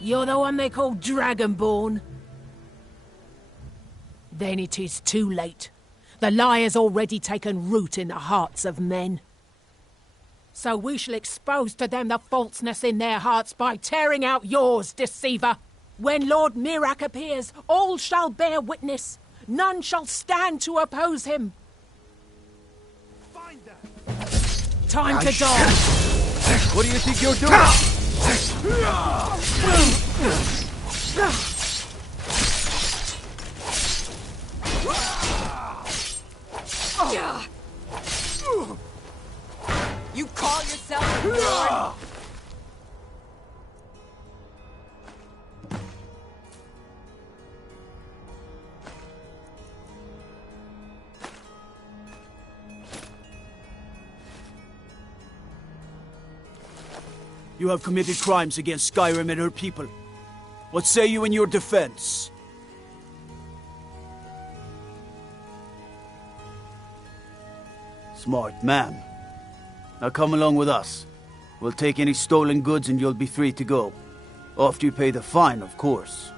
You're the one they call Dragonborn? Then it is too late. The lie has already taken root in the hearts of men. So we shall expose to them the falseness in their hearts by tearing out yours, deceiver. When Lord Mirak appears, all shall bear witness. None shall stand to oppose him. Find them. Time to die. What do you think you're doing? You call yourself a lord? You have committed crimes against Skyrim and her people. What say you in your defense? Smart man. Now come along with us. We'll take any stolen goods and you'll be free to go. After you pay the fine, of course.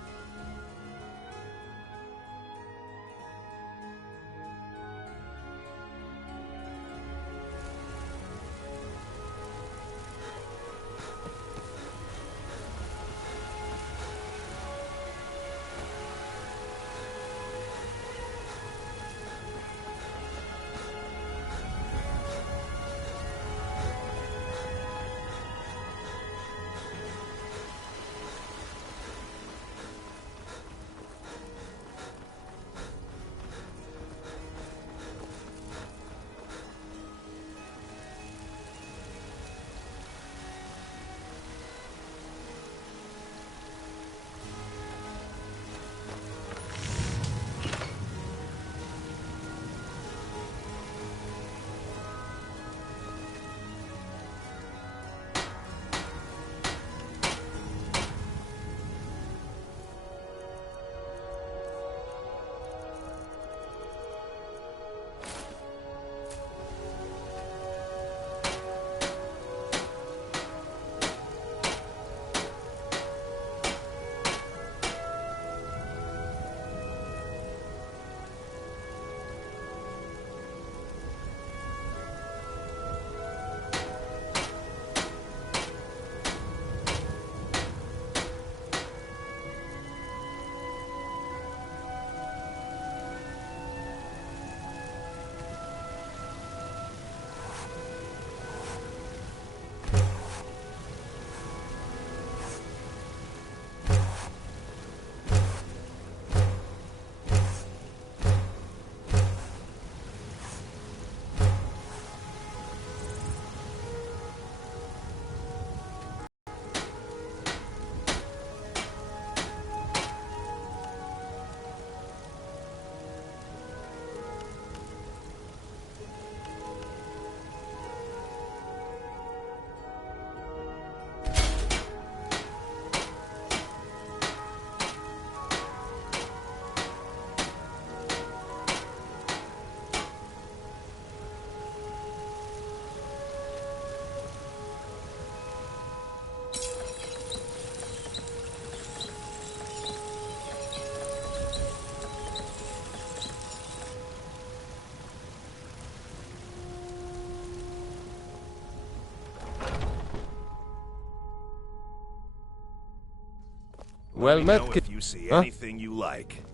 Well met, If you see Huh? anything you like.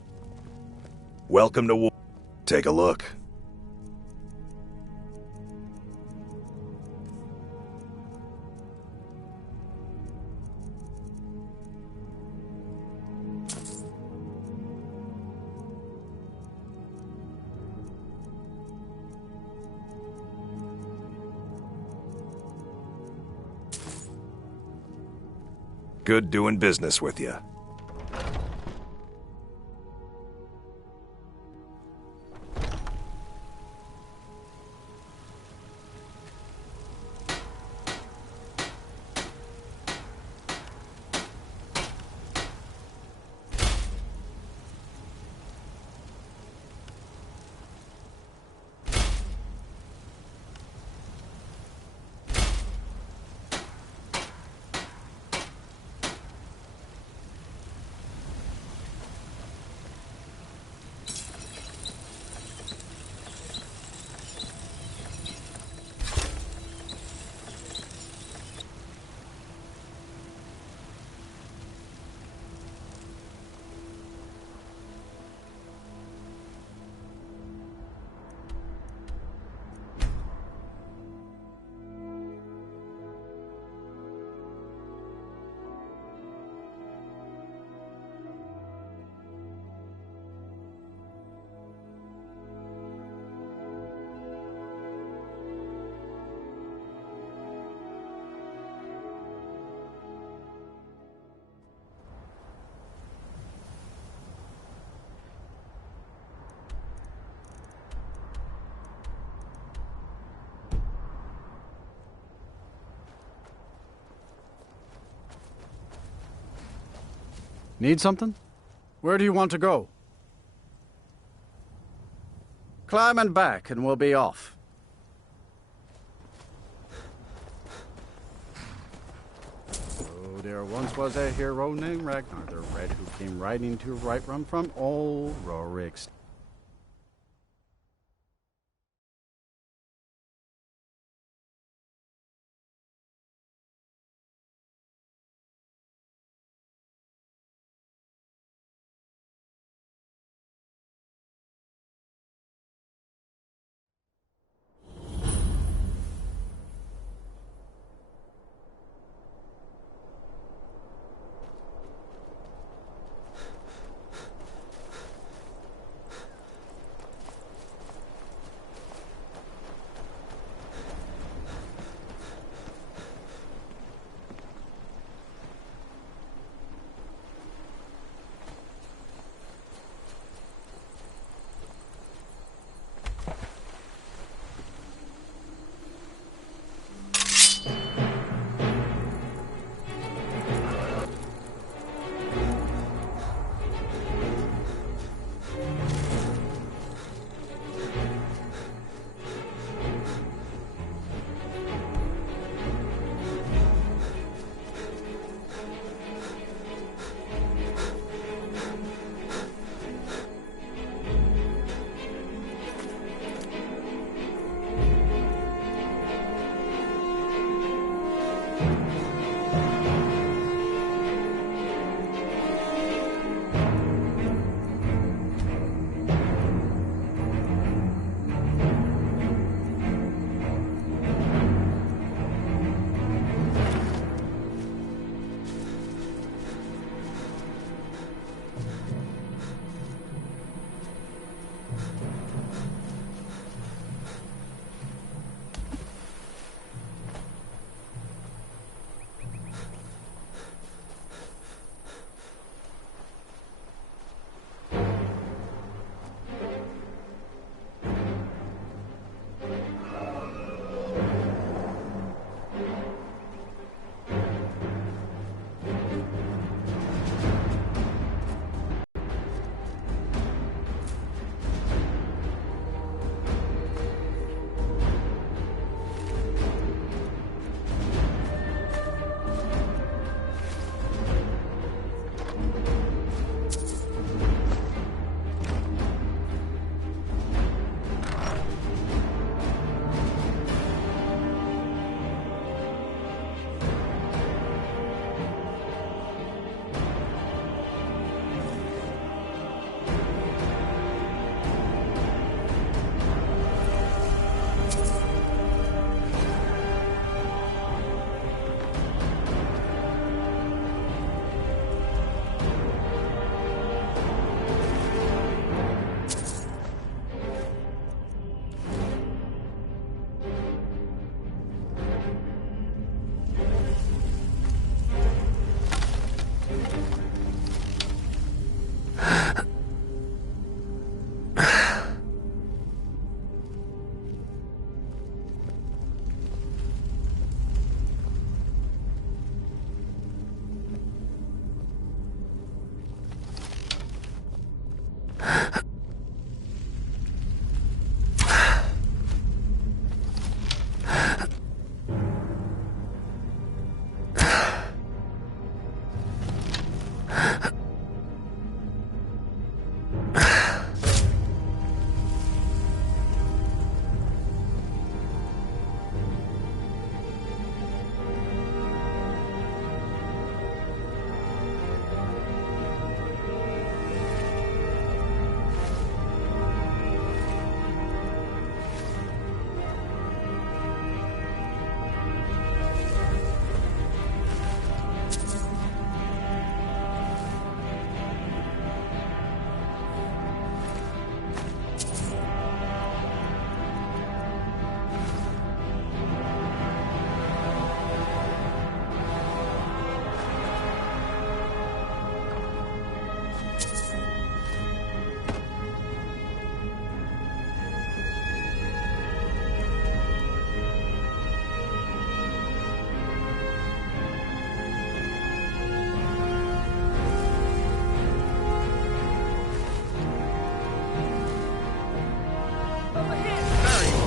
Welcome to war. Take a look. Good doing business with you. Need something? Where do you want to go? Climbing back and we'll be off. Oh, there once was a hero named Ragnar the Red who came riding to Whiterun from old Rorik's.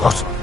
Oh.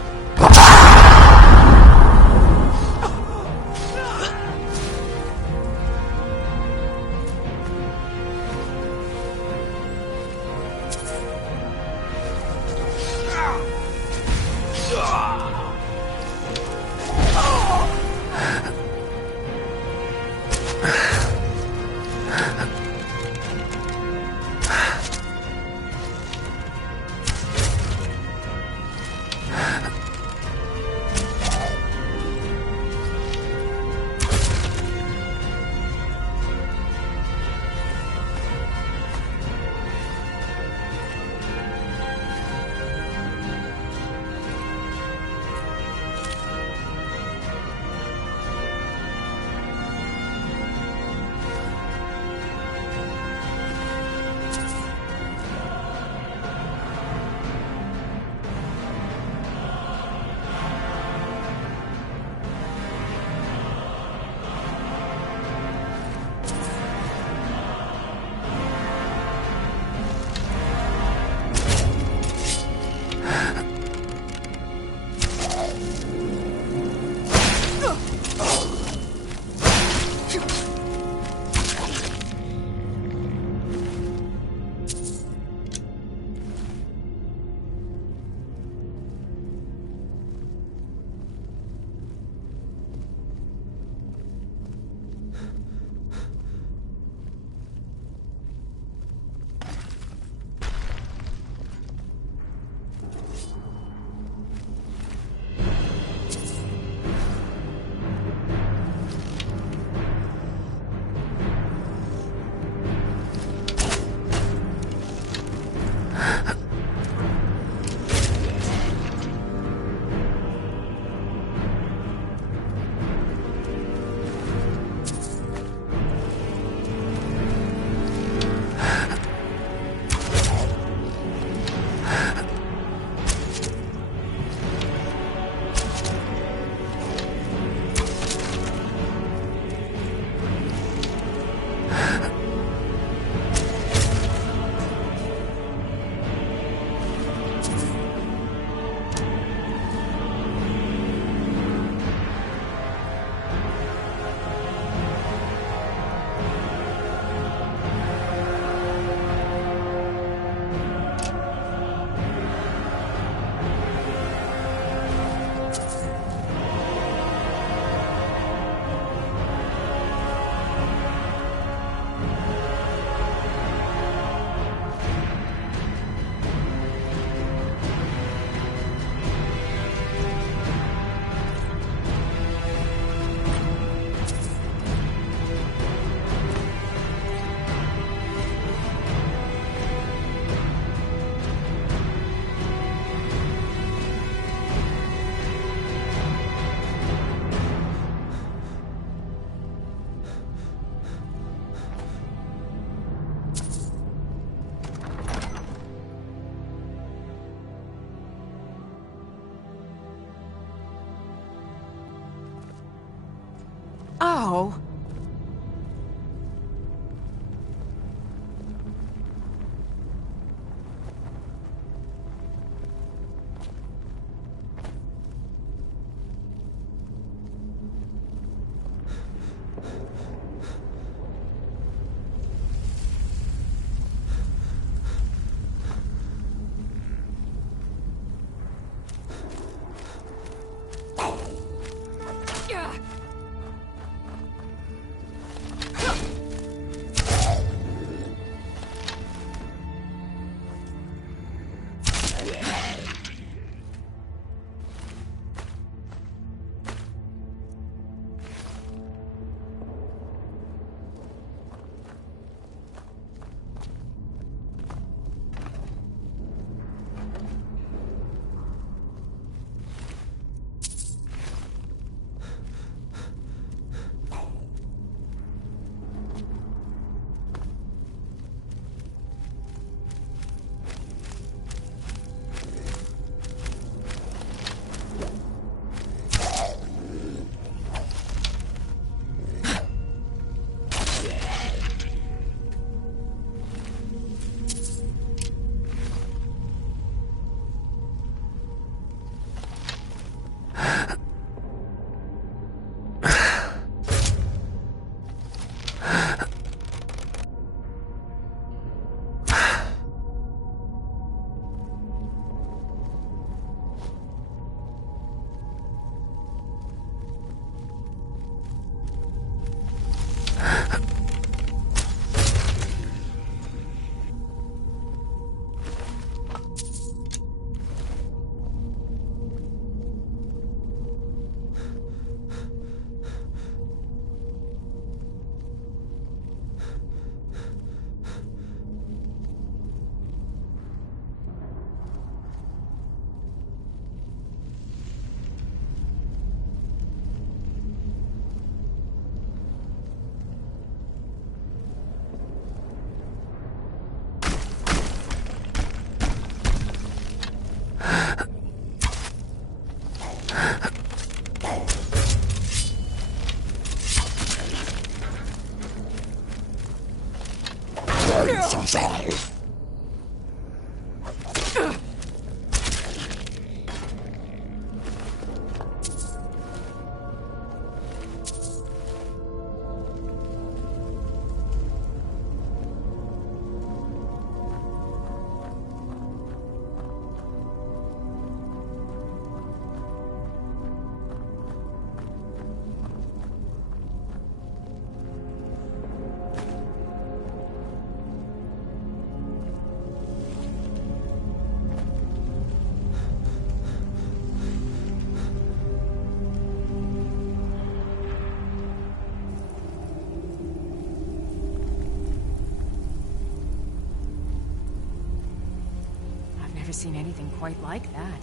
seen anything quite like that.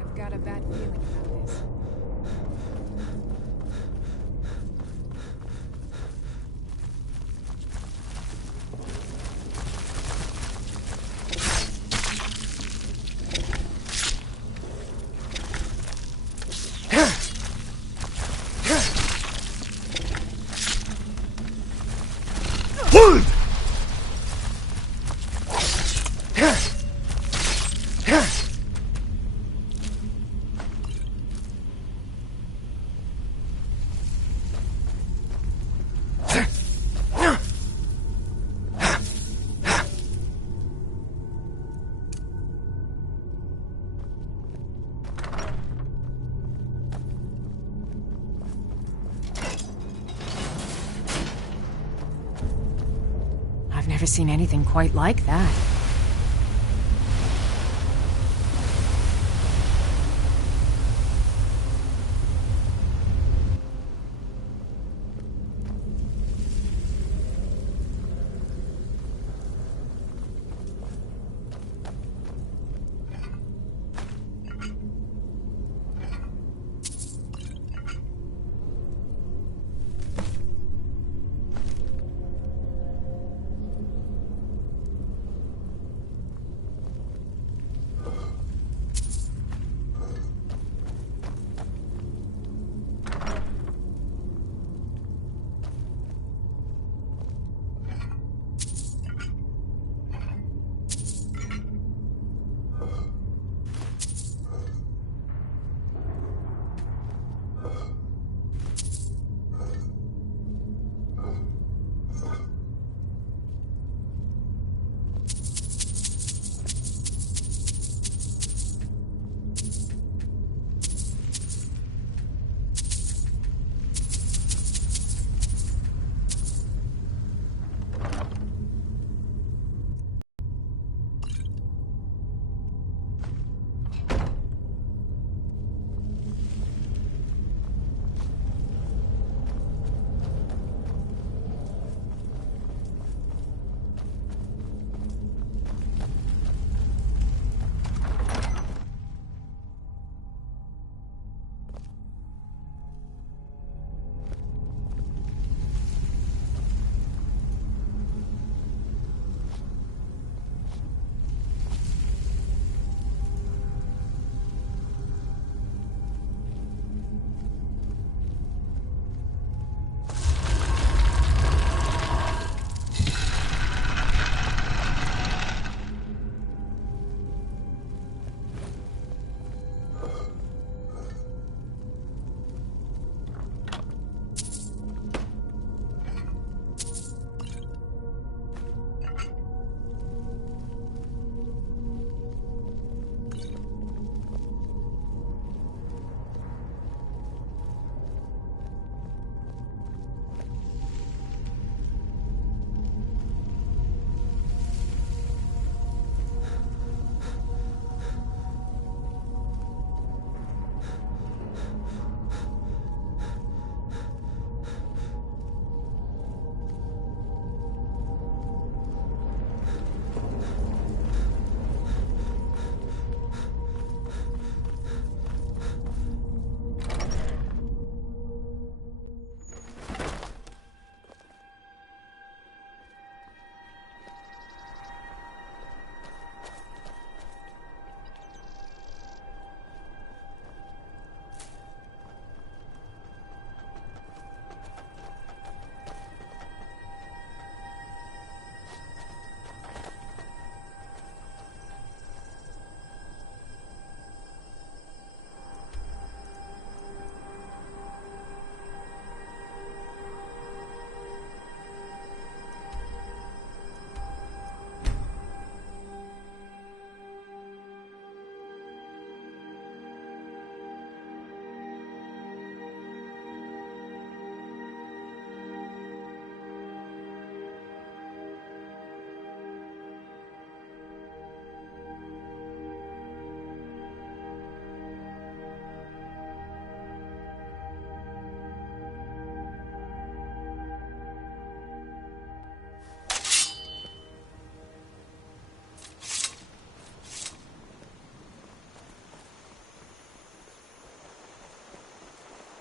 I've got a bad feeling about this. I've never seen anything quite like that.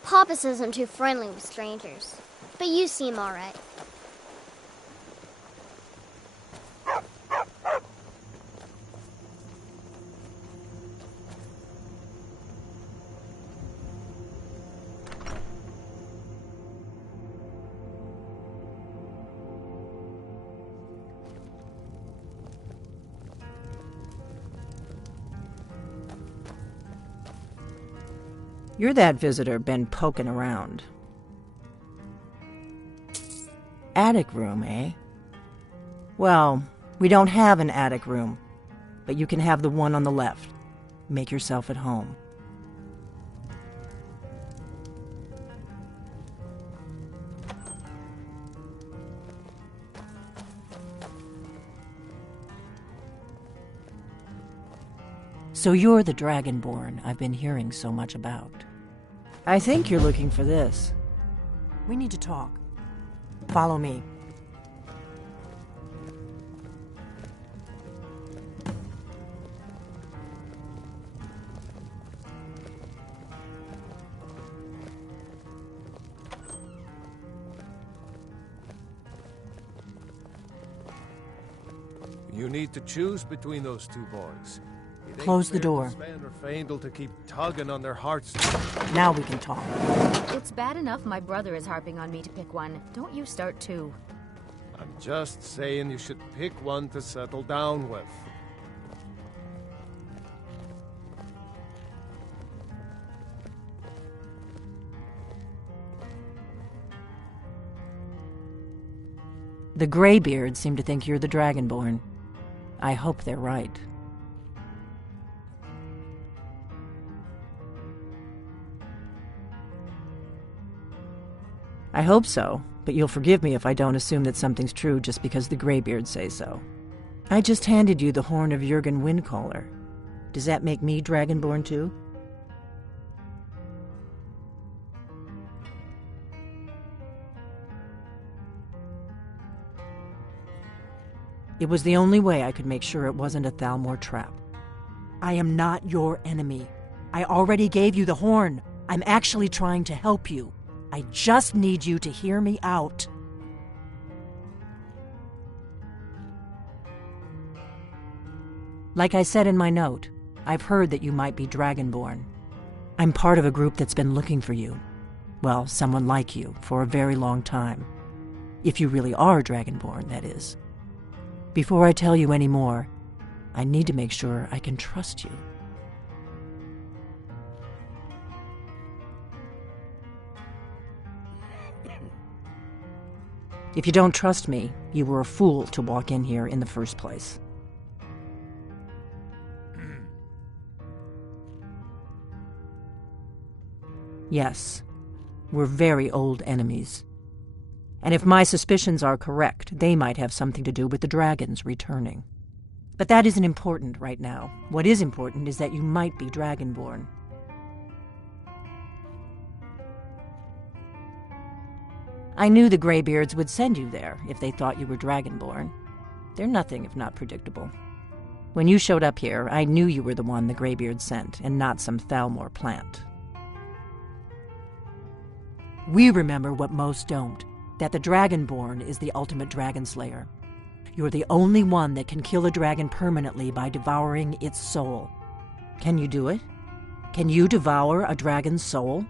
Papas isn't too friendly with strangers, but you seem all right. You're that visitor been poking around. Attic room, eh? Well, we don't have an attic room, but you can have the one on the left. Make yourself at home. So you're the Dragonborn I've been hearing so much about. I think you're looking for this. We need to talk. Follow me. You need to choose between those two boys. Close the door. Sven or Faendal to keep tugging on their hearts. Now we can talk. It's bad enough my brother is harping on me to pick one. Don't you start too. I'm just saying you should pick one to settle down with. The Greybeards seem to think you're the Dragonborn. I hope they're right. I hope so, but you'll forgive me if I don't assume that something's true just because the Greybeards say so. I just handed you the horn of Jurgen Windcaller. Does that make me Dragonborn too? It was the only way I could make sure it wasn't a Thalmor trap. I am not your enemy. I already gave you the horn. I'm actually trying to help you. I just need you to hear me out. Like I said in my note, I've heard that you might be Dragonborn. I'm part of a group that's been looking for you. Well, someone like you, for a very long time. If you really are Dragonborn, that is. Before I tell you any more, I need to make sure I can trust you. If you don't trust me, you were a fool to walk in here in the first place. Yes, we're very old enemies. And if my suspicions are correct, they might have something to do with the dragons returning. But that isn't important right now. What is important is that you might be Dragonborn. I knew the Greybeards would send you there if they thought you were Dragonborn. They're nothing if not predictable. When you showed up here, I knew you were the one the Greybeards sent, and not some Thalmor plant. We remember what most don't, that the Dragonborn is the ultimate dragon slayer. You're the only one that can kill a dragon permanently by devouring its soul. Can you do it? Can you devour a dragon's soul?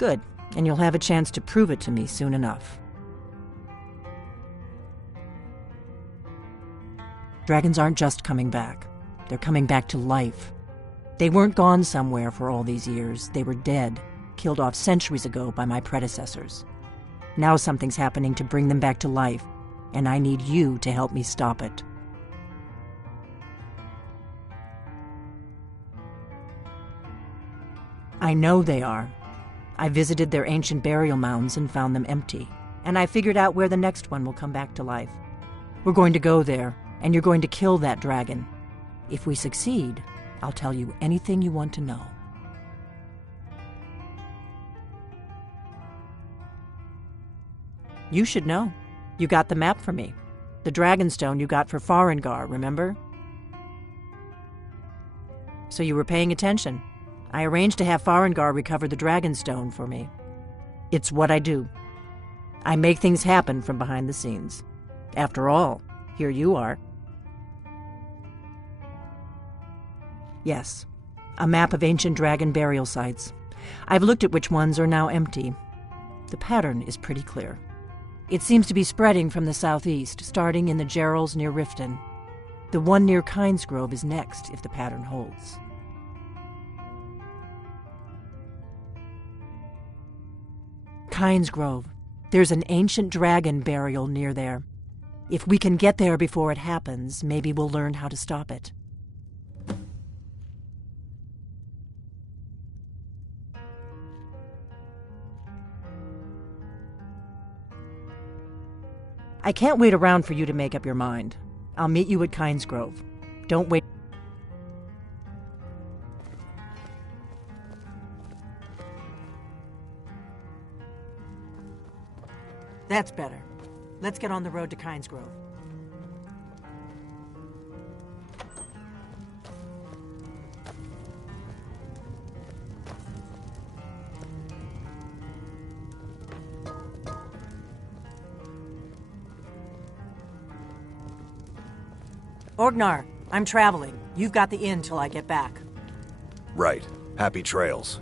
Good, and you'll have a chance to prove it to me soon enough. Dragons aren't just coming back. They're coming back to life. They weren't gone somewhere for all these years. They were dead, killed off centuries ago by my predecessors. Now something's happening to bring them back to life, and I need you to help me stop it. I know they are. I visited their ancient burial mounds and found them empty, and I figured out where the next one will come back to life. We're going to go there, and you're going to kill that dragon. If we succeed, I'll tell you anything you want to know. You should know. You got the map for me. The Dragonstone you got for Farengar, remember? So you were paying attention. I arranged to have Farengar recover the Dragonstone for me. It's what I do. I make things happen from behind the scenes. After all, here you are. Yes, a map of ancient dragon burial sites. I've looked at which ones are now empty. The pattern is pretty clear. It seems to be spreading from the southeast, starting in the Gerals near Riften. The one near Kynesgrove is next, if the pattern holds. Kynesgrove. There's an ancient dragon burial near there. If we can get there before it happens, maybe we'll learn how to stop it. I can't wait around for you to make up your mind. I'll meet you at Kynesgrove. Don't wait. That's better. Let's get on the road to Kynesgrove. Orgnar, I'm traveling. You've got the inn till I get back. Right. Happy trails.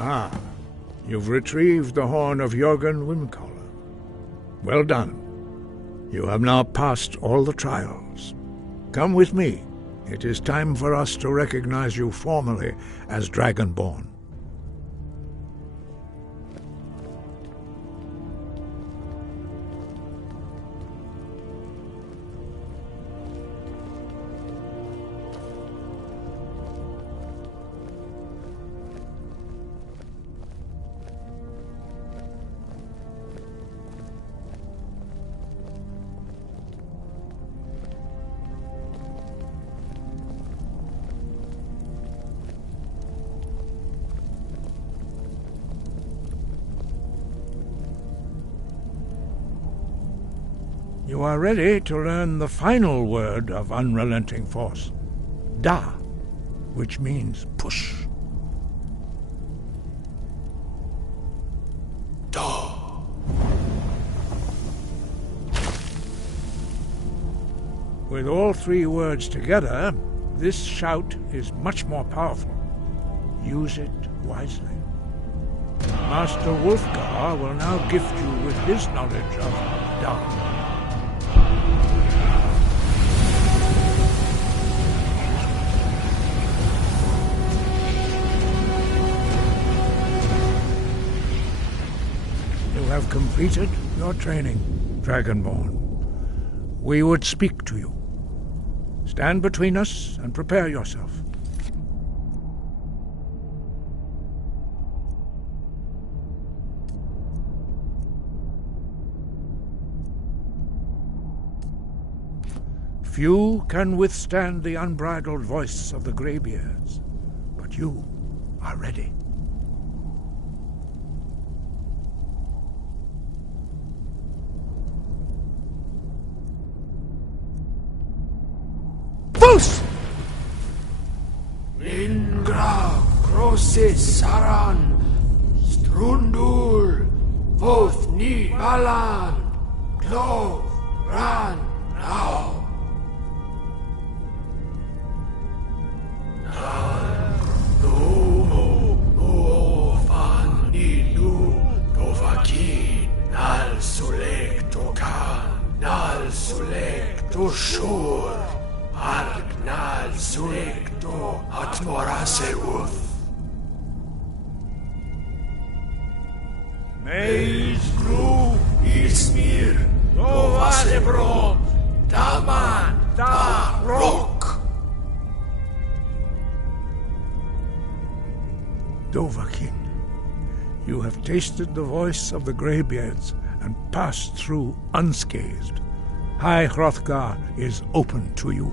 Ah, you've retrieved the horn of Jörgen Wimcaller. Well done. You have now passed all the trials. Come with me. It is time for us to recognize you formally as Dragonborn. You are ready to learn the final word of unrelenting force, Da, which means push. Da. With all three words together, this shout is much more powerful. Use it wisely. Master Wulfgar will now gift you with his knowledge of Da. You have completed your training, Dragonborn. We would speak to you. Stand between us and prepare yourself. Few can withstand the unbridled voice of the Greybeards, but you are ready. Fus! Lingra, Crossis, Saran, Strundul, Hoth ni Balan, Clove, Ran, now. No, Ofan Nilu, Dovakin, Nal Sulekto Kan, Nal Sulekto Shur, Ark Nal Sulekto Atmoraseuth. Meis Gru, Ismir, Novasebron, Daman, Da Rock. Dovahkiin, you have tasted the voice of the Greybeards and passed through unscathed. High Hrothgar is open to you.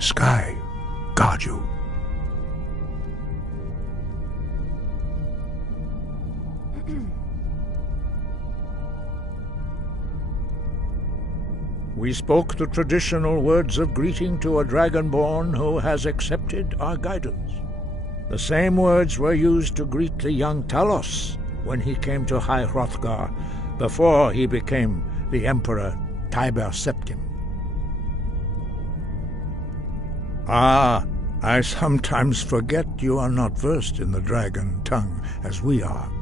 Sky, guard you. We spoke the traditional words of greeting to a Dragonborn who has accepted our guidance. The same words were used to greet the young Talos when he came to High Hrothgar before he became the Emperor Tiber Septim. Ah, I sometimes forget you are not versed in the dragon tongue as we are.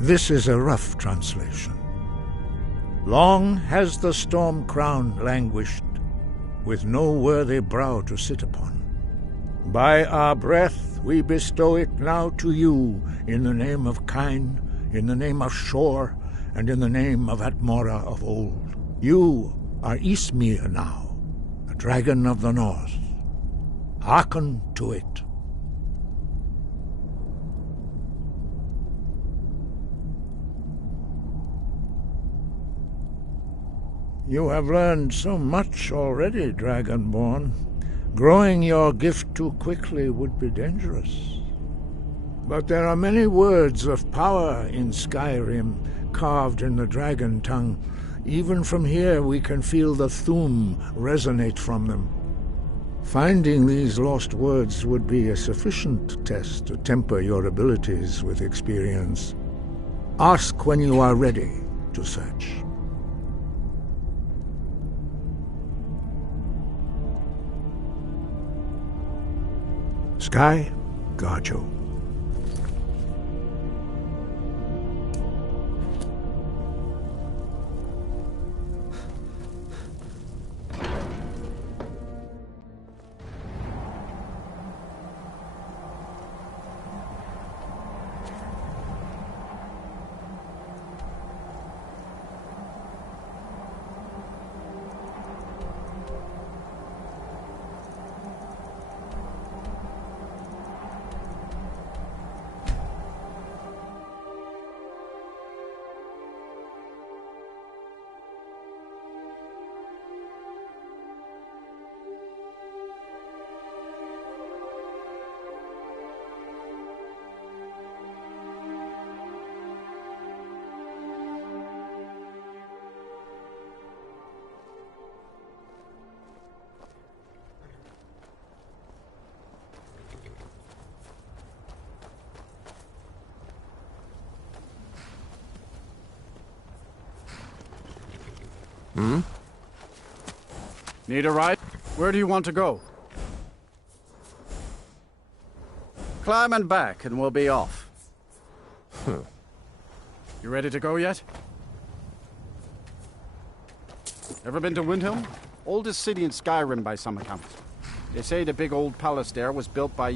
This is a rough translation. Long has the storm crown languished, with no worthy brow to sit upon. By our breath we bestow it now to you, in the name of Kine, in the name of Shor, and in the name of Atmora of old. You are Ismir now, a dragon of the north. Hearken to it. You have learned so much already, Dragonborn. Growing your gift too quickly would be dangerous. But there are many words of power in Skyrim, carved in the dragon tongue. Even from here we can feel the Thu'um resonate from them. Finding these lost words would be a sufficient test to temper your abilities with experience. Ask when you are ready to search. Sky, guard you. Need a ride? Where do you want to go? Climb and back, and we'll be off. You ready to go yet? Ever been to Windhelm? Oldest city in Skyrim by some accounts. They say the big old palace there was built by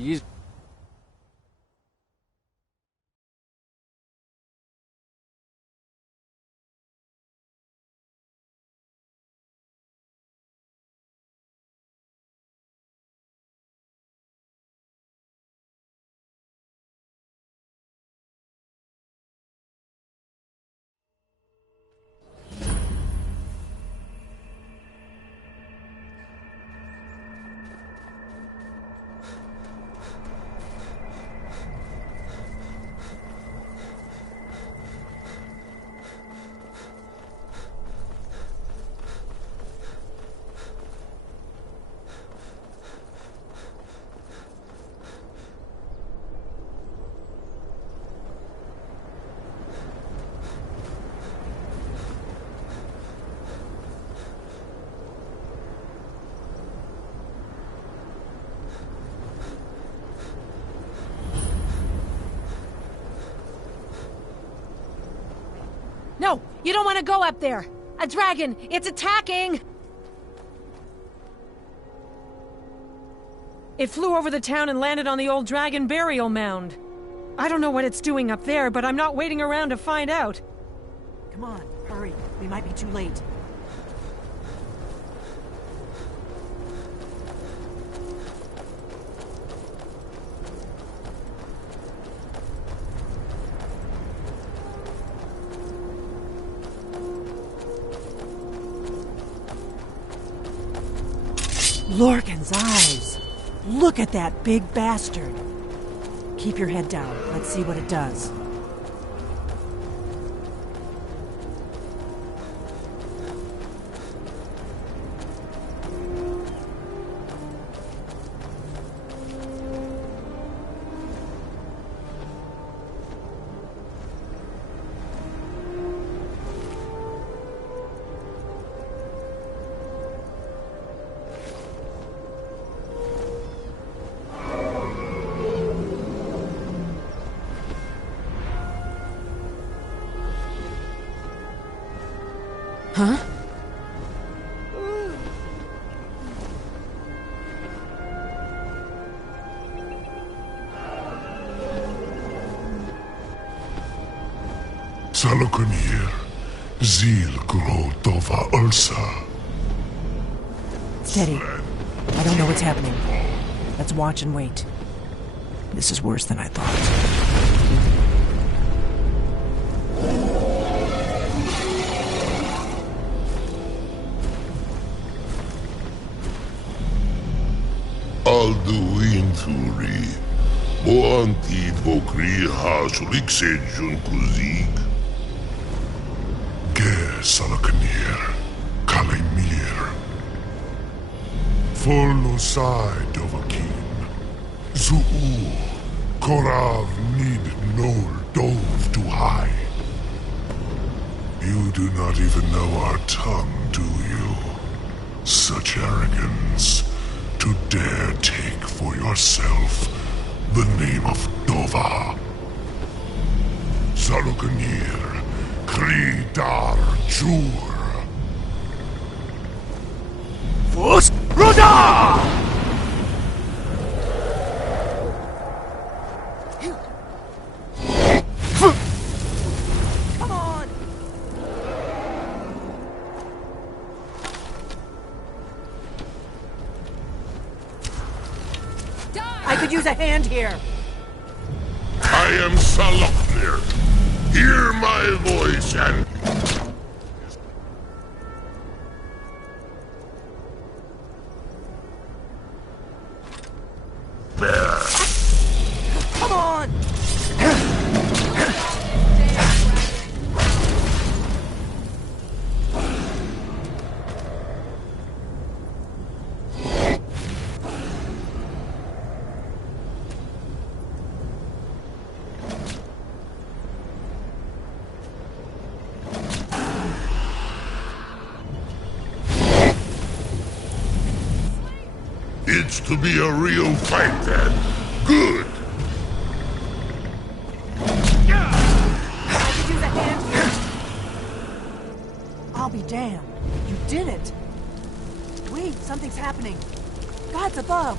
You don't want to go up there! A dragon! It's attacking! It flew over the town and landed on the old dragon burial mound. I don't know what it's doing up there, but I'm not waiting around to find out. Come on, hurry. We might be too late. Lorcan's eyes! Look at that big bastard! Keep your head down. Let's see what it does. Huh? Salokunir, Zil Gro Dova Ulsa. Steady. I don't know what's happening. Let's watch and wait. This is worse than I thought. Alduinturi, Boanti Bokri Hasulik Sejun Kuzik. Ge Salakanir, Kalimir. Follow side Dovakin. Zuu, Korav Nid Nol Dove to high. You do not even know our tongue, do you? Such arrogance. To dare take for yourself the name of Dova. Salukanir, Kridar Jur. Fus Ruda! I could use a hand here. I am Salopnir. Hear my voice and... Bear. Come on! It's to be a real fight then. Good. I could use a hand here. I'll be damned. You did it. Wait, something's happening. God's above.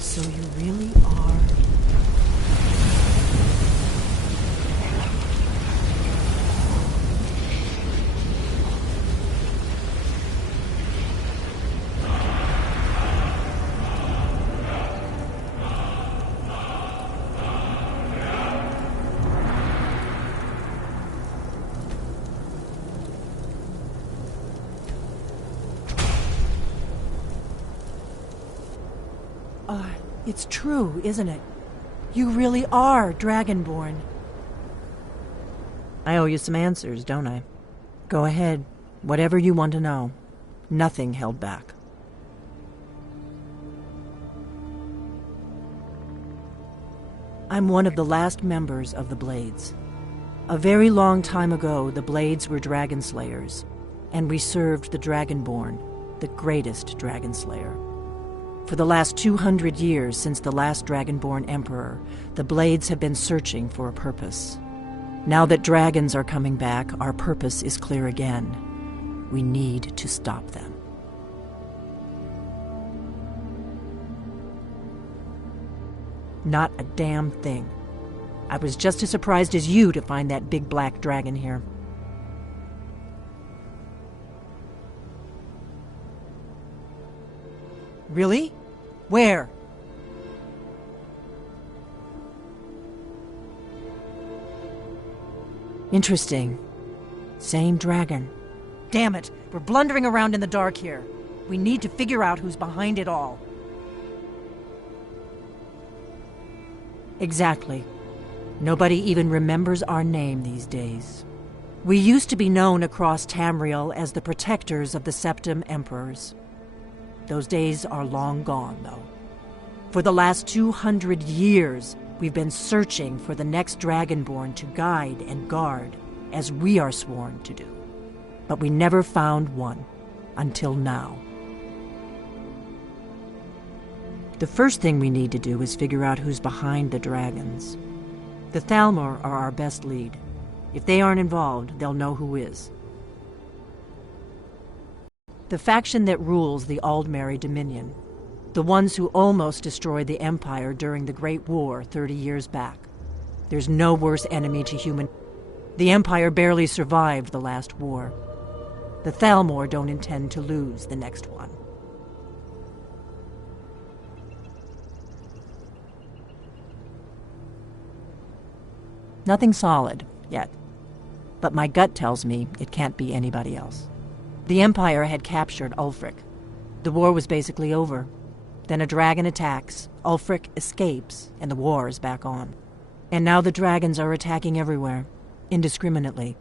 So you really are... It's true, isn't it? You really are Dragonborn. I owe you some answers, don't I? Go ahead. Whatever you want to know. Nothing held back. I'm one of the last members of the Blades. A very long time ago, the Blades were dragon slayers, and we served the Dragonborn, the greatest dragon slayer. For the last 200 years since the last Dragonborn Emperor, the Blades have been searching for a purpose. Now that dragons are coming back, our purpose is clear again. We need to stop them. Not a damn thing. I was just as surprised as you to find that big black dragon here. Really? Where? Interesting. Same dragon. Damn it, we're blundering around in the dark here. We need to figure out who's behind it all. Exactly. Nobody even remembers our name these days. We used to be known across Tamriel as the protectors of the Septim Emperors. Those days are long gone, though. For the last 200 years, we've been searching for the next Dragonborn to guide and guard, as we are sworn to do. But we never found one, until now. The first thing we need to do is figure out who's behind the dragons. The Thalmor are our best lead. If they aren't involved, they'll know who is. The faction that rules the Aldmeri Dominion. The ones who almost destroyed the Empire during the Great War 30 years back. There's no worse enemy to human. The Empire barely survived the last war. The Thalmor don't intend to lose the next one. Nothing solid, yet. But my gut tells me it can't be anybody else. The Empire had captured Ulfric. The war was basically over. Then a dragon attacks, Ulfric escapes, and the war is back on. And now the dragons are attacking everywhere, indiscriminately.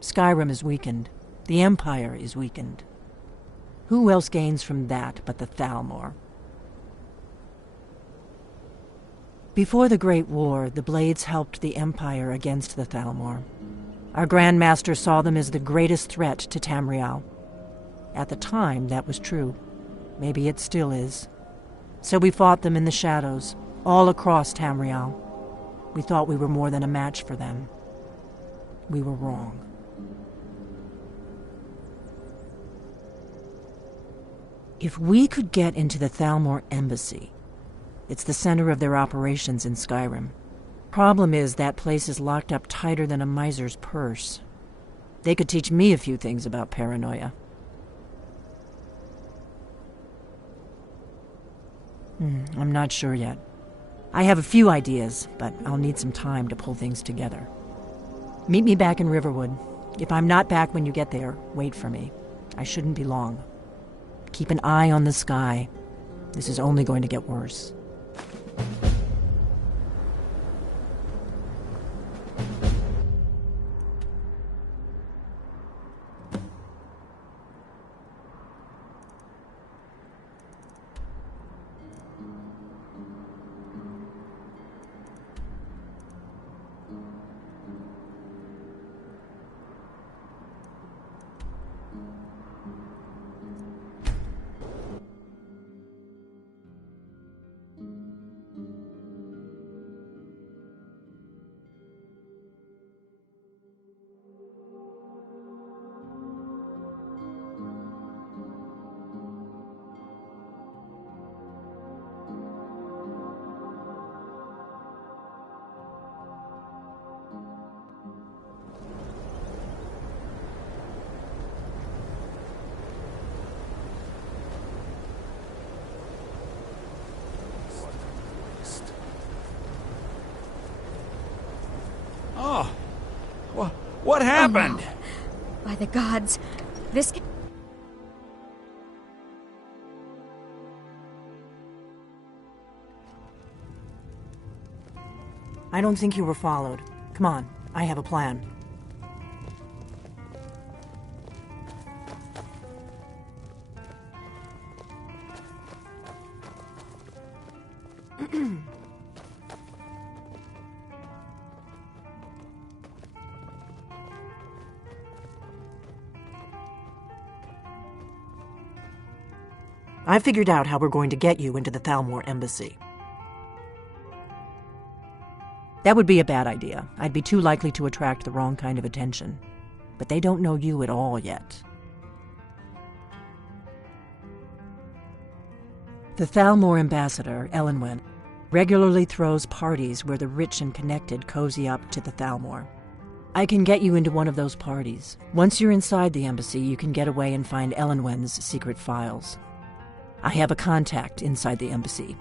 Skyrim is weakened. The Empire is weakened. Who else gains from that but the Thalmor? Before the Great War, the Blades helped the Empire against the Thalmor. Our Grand Master saw them as the greatest threat to Tamriel. At the time, that was true. Maybe it still is. So we fought them in the shadows, all across Tamriel. We thought we were more than a match for them. We were wrong. If we could get into the Thalmor embassy, it's the center of their operations in Skyrim. Problem is, that place is locked up tighter than a miser's purse. They could teach me a few things about paranoia. I'm not sure yet. I have a few ideas, but I'll need some time to pull things together. Meet me back in Riverwood. If I'm not back when you get there, wait for me. I shouldn't be long. Keep an eye on the sky. This is only going to get worse. Oh, what happened? By the gods, this... I don't think you were followed. Come on, I have a plan. I figured out how we're going to get you into the Thalmor embassy. That would be a bad idea. I'd be too likely to attract the wrong kind of attention. But they don't know you at all yet. The Thalmor ambassador, Elenwen, regularly throws parties where the rich and connected cozy up to the Thalmor. I can get you into one of those parties. Once you're inside the embassy, you can get away and find Elenwen's secret files. I have a contact inside the embassy.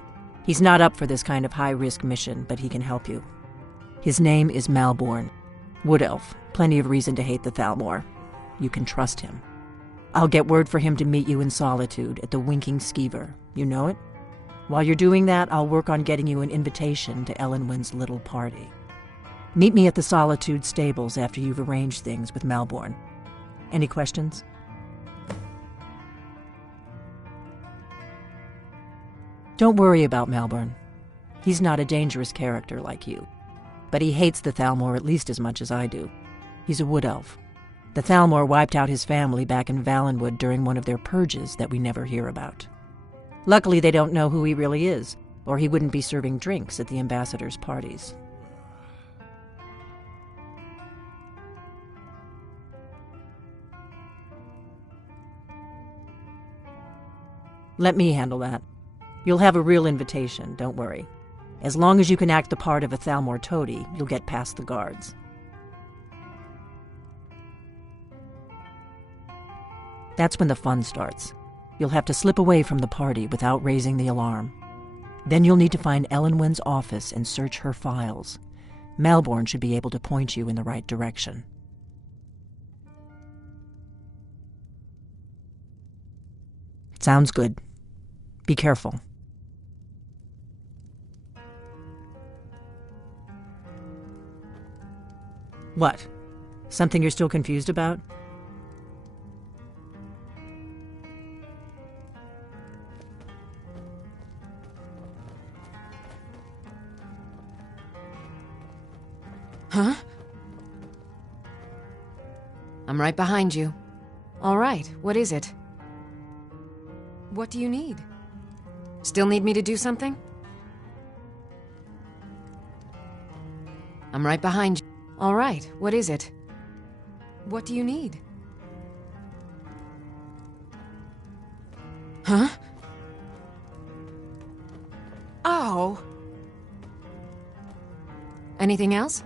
He's not up for this kind of high-risk mission, but he can help you. His name is Malborn. Wood Elf. Plenty of reason to hate the Thalmor. You can trust him. I'll get word for him to meet you in Solitude at the Winking Skeever. You know it? While you're doing that, I'll work on getting you an invitation to Elenwen's little party. Meet me at the Solitude stables after you've arranged things with Malborn. Any questions? Don't worry about Malborn. He's not a dangerous character like you. But he hates the Thalmor at least as much as I do. He's a wood elf. The Thalmor wiped out his family back in Valenwood during one of their purges that we never hear about. Luckily, they don't know who he really is, or he wouldn't be serving drinks at the ambassador's parties. Let me handle that. You'll have a real invitation, don't worry. As long as you can act the part of a Thalmor toady, you'll get past the guards. That's when the fun starts. You'll have to slip away from the party without raising the alarm. Then you'll need to find Elenwen's office and search her files. Malborn should be able to point you in the right direction. Sounds good. Be careful. What? Something you're still confused about? Huh? I'm right behind you. All right, what is it? What do you need? Still need me to do something? I'm right behind you. All right, what is it? What do you need? Huh? Oh. Anything else?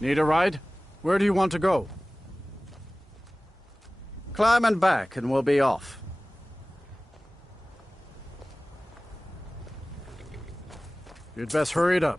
Need a ride? Where do you want to go? Climb and back and we'll be off. You'd best hurry it up.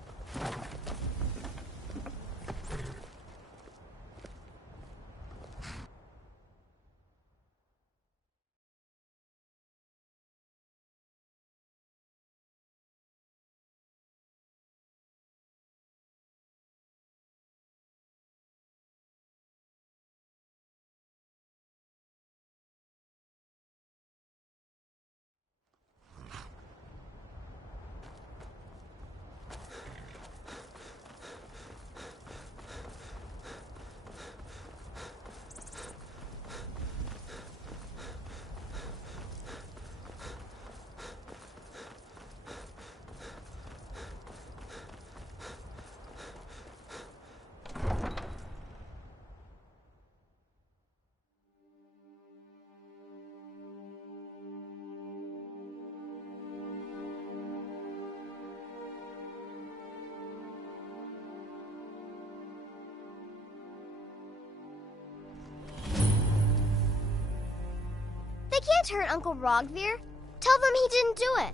can't hurt Uncle Rogvir. Tell them he didn't do it.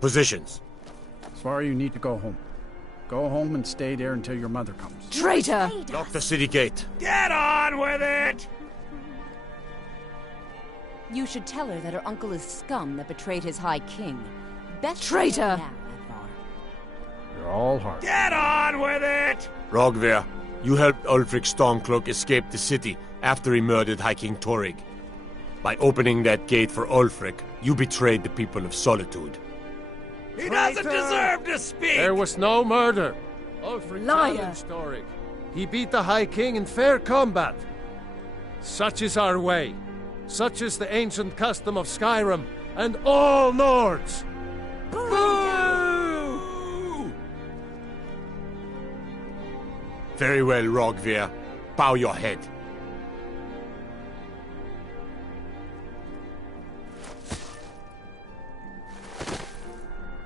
Positions. Svar, you need to go home. Go home and stay there until your mother comes. Traitor! Lock the city gate. Get on with it! You should tell her that her uncle is scum that betrayed his High King. Best Traitor! now, You're all hard. Get on with it! Rogver, you helped Ulfric Stormcloak escape the city after he murdered High King Torrig. By opening that gate for Ulfric, you betrayed the people of Solitude. He doesn't deserve to speak! There was no murder. Ulfric Liar. challenged Torrig. He beat the High King in fair combat. Such is our way. Such is the ancient custom of Skyrim and all Nords. Boo! Very well, Rogver. Bow your head.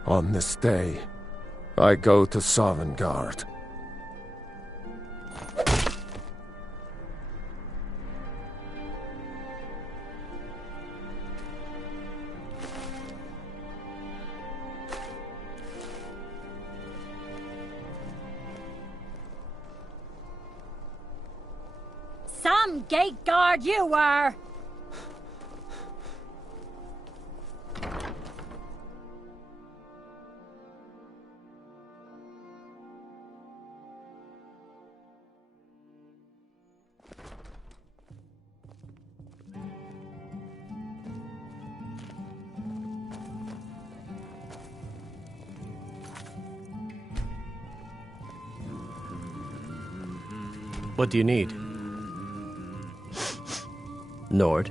On this day, I go to Sovngarde. Some gate guard you were! What do you need? Nord.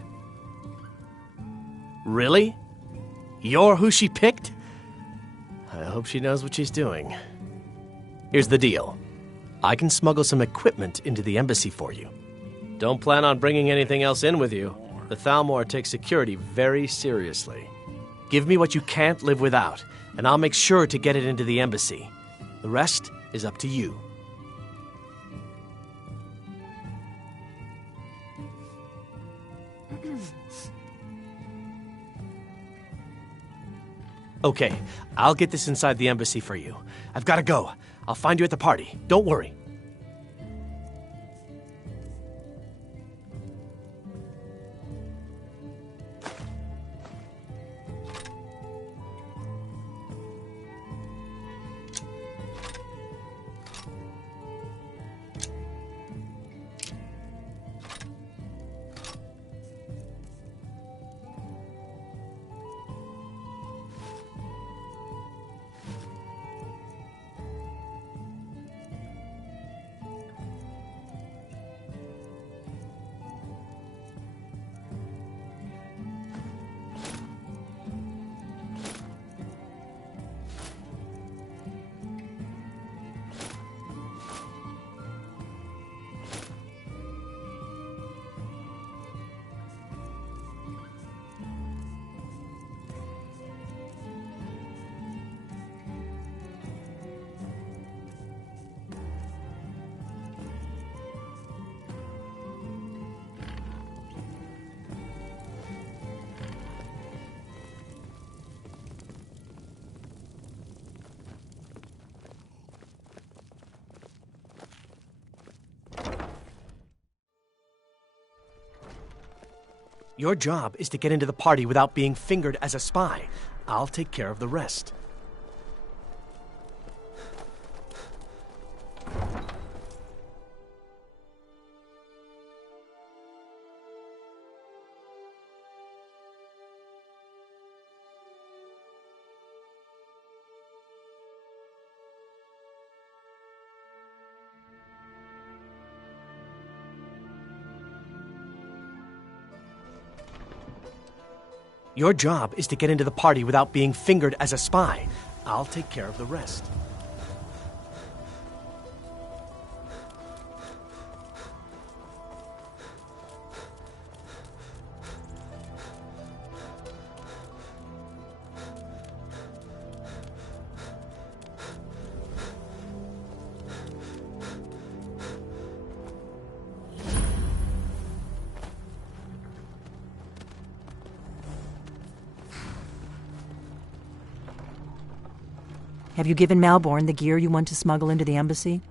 Really? You're who she picked? I hope she knows what she's doing. Here's the deal. I can smuggle some equipment into the embassy for you. Don't plan on bringing anything else in with you. The Thalmor takes security very seriously. Give me what you can't live without, and I'll make sure to get it into the embassy. The rest is up to you. Okay, I'll get this inside the embassy for you. I've got to go. I'll find you at the party. Don't worry. Your job is to get into the party without being fingered as a spy. I'll take care of the rest. Your job is to get into the party without being fingered as a spy. I'll take care of the rest. Have you given Malborn the gear you want to smuggle into the embassy?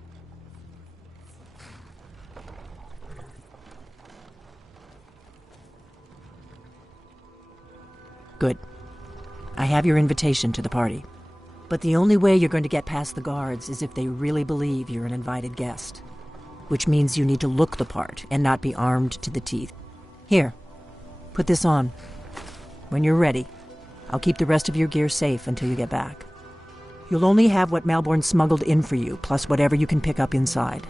Good. I have your invitation to the party. But the only way you're going to get past the guards is if they really believe you're an invited guest. Which means you need to look the part and not be armed to the teeth. Here, put this on. When you're ready, I'll keep the rest of your gear safe until you get back. You'll only have what Malborn smuggled in for you, plus whatever you can pick up inside.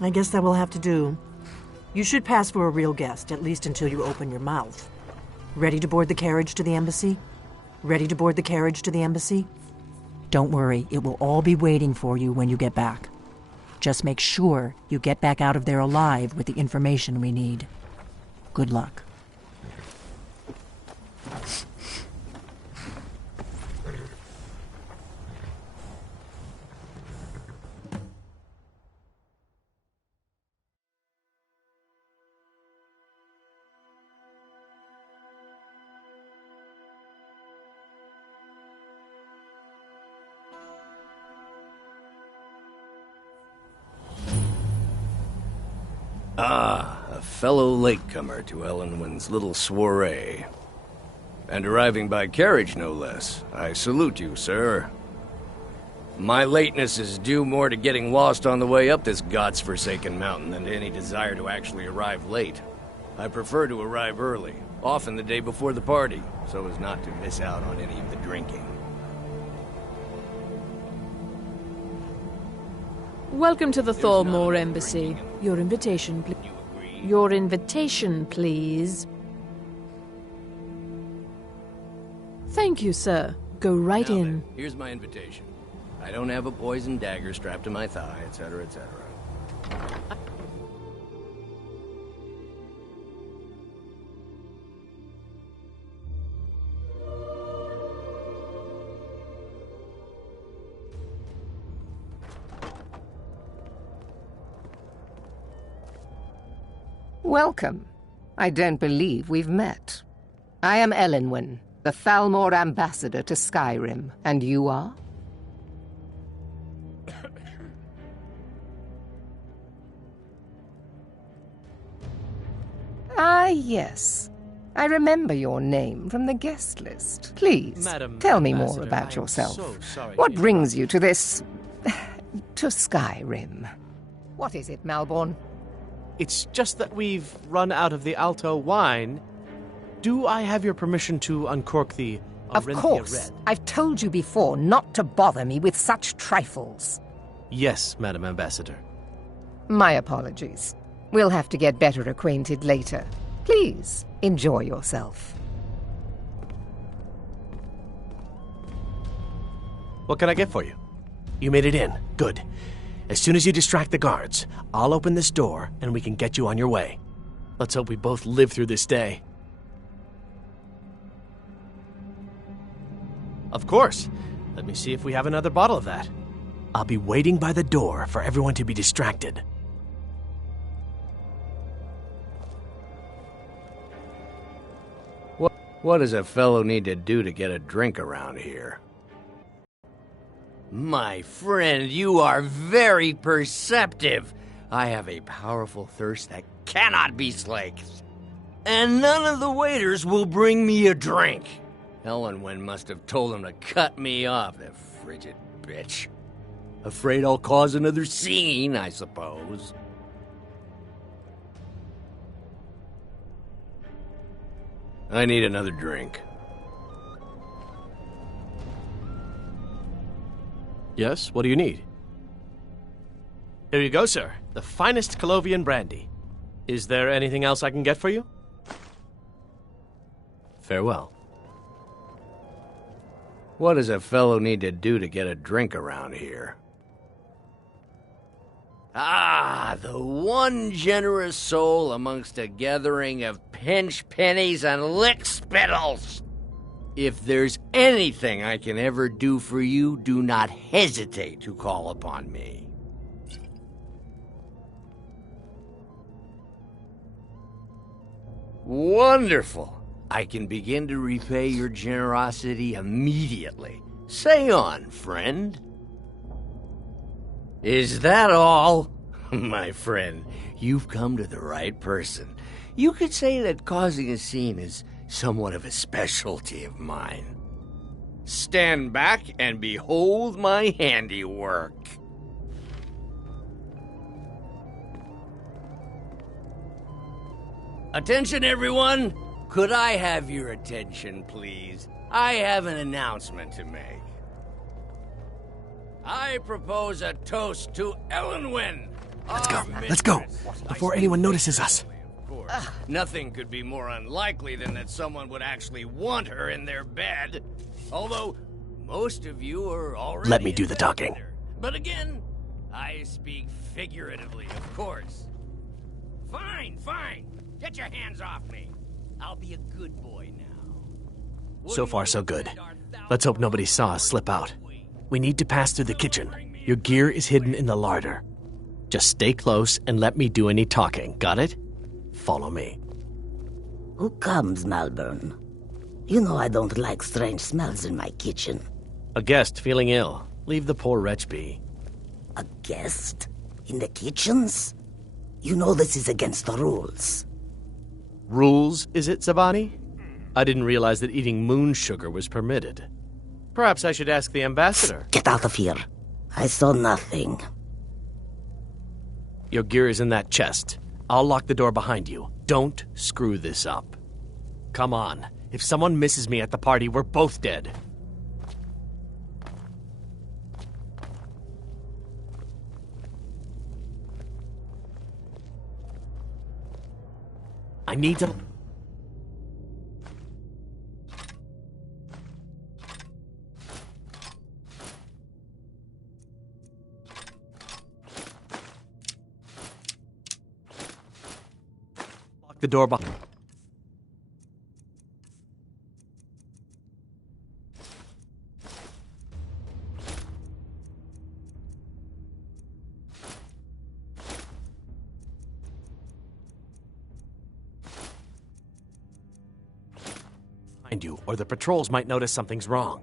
I guess that will have to do. You should pass for a real guest, at least until you open your mouth. Ready to board the carriage to the embassy? Ready to board the carriage to the embassy? Don't worry, it will all be waiting for you when you get back. Just make sure you get back out of there alive with the information we need. Good luck. Ah, a fellow latecomer to Ellenwyn's little soiree. And arriving by carriage, no less. I salute you, sir. My lateness is due more to getting lost on the way up this god's-forsaken mountain than to any desire to actually arrive late. I prefer to arrive early, often the day before the party, so as not to miss out on any of the drinking. Welcome to the Thalmor Embassy. Your invitation, Your invitation, please. Thank you, sir. Go right Now in. then, here's my invitation. I don't have a poisoned dagger strapped to my thigh, etc., etc. Welcome. I don't believe we've met. I am Ellenwyn, the Thalmor ambassador to Skyrim, and you are? Ah, yes. I remember your name from the guest list. Please, Madam tell me Ambassador, more about I am yourself. so sorry What to brings you to this... to Skyrim? What is it, Malborn? It's just that we've run out of the Alto wine. Do I have your permission to uncork the Of Orinthia course. Red? I've told you before not to bother me with such trifles. Yes, Madam Ambassador. My apologies. We'll have to get better acquainted later. Please, enjoy yourself. What can I get for you? You made it in. Good. As soon as you distract the guards, I'll open this door and we can get you on your way. Let's hope we both live through this day. Of course. Let me see if we have another bottle of that. I'll be waiting by the door for everyone to be distracted. What does a fellow need to do to get a drink around here? My friend, you are very perceptive. I have a powerful thirst that cannot be slaked. And none of the waiters will bring me a drink. Ellenwyn must have told him to cut me off, the frigid bitch. Afraid I'll cause another scene, I suppose. I need another drink. Yes, what do you need? Here you go, sir. The finest Colovian brandy. Is there anything else I can get for you? Farewell. What does a fellow need to do to get a drink around here? Ah, the one generous soul amongst a gathering of pinch pennies and lick spittles. If there's anything I can ever do for you, do not hesitate to call upon me. Wonderful. I can begin to repay your generosity immediately. Say on, friend. Is that all? My friend, you've come to the right person. You could say that causing a scene is somewhat of a specialty of mine. Stand back and behold my handiwork. Attention, everyone! Could I have your attention, please? I have an announcement to make. I propose a toast to Elenwen. Let's go, before anyone notices us. Nothing could be more unlikely than that someone would actually want her in their bed. Although, most of you are already... Let me do the talking. But again, I speak figuratively, of course. Fine. Get your hands off me. I'll be a good boy now. So far, so good. Let's hope nobody saw us slip out. We need to pass through the kitchen. Your gear is hidden in the larder. Just stay close and let me do any talking, got it? Follow me. Who comes, Malburn? You know I don't like strange smells in my kitchen. A guest feeling ill. Leave the poor wretch be. A guest? In the kitchens? You know this is against the rules. Rules, is it, Zabani? I didn't realize that eating moon sugar was permitted. Perhaps I should ask the ambassador. Get out of here. I saw nothing. Your gear is in that chest. I'll lock the door behind you. Don't screw this up. Come on. If someone misses me at the party, we're both dead. I need to... Lock the door behind... you, or the patrols might notice something's wrong.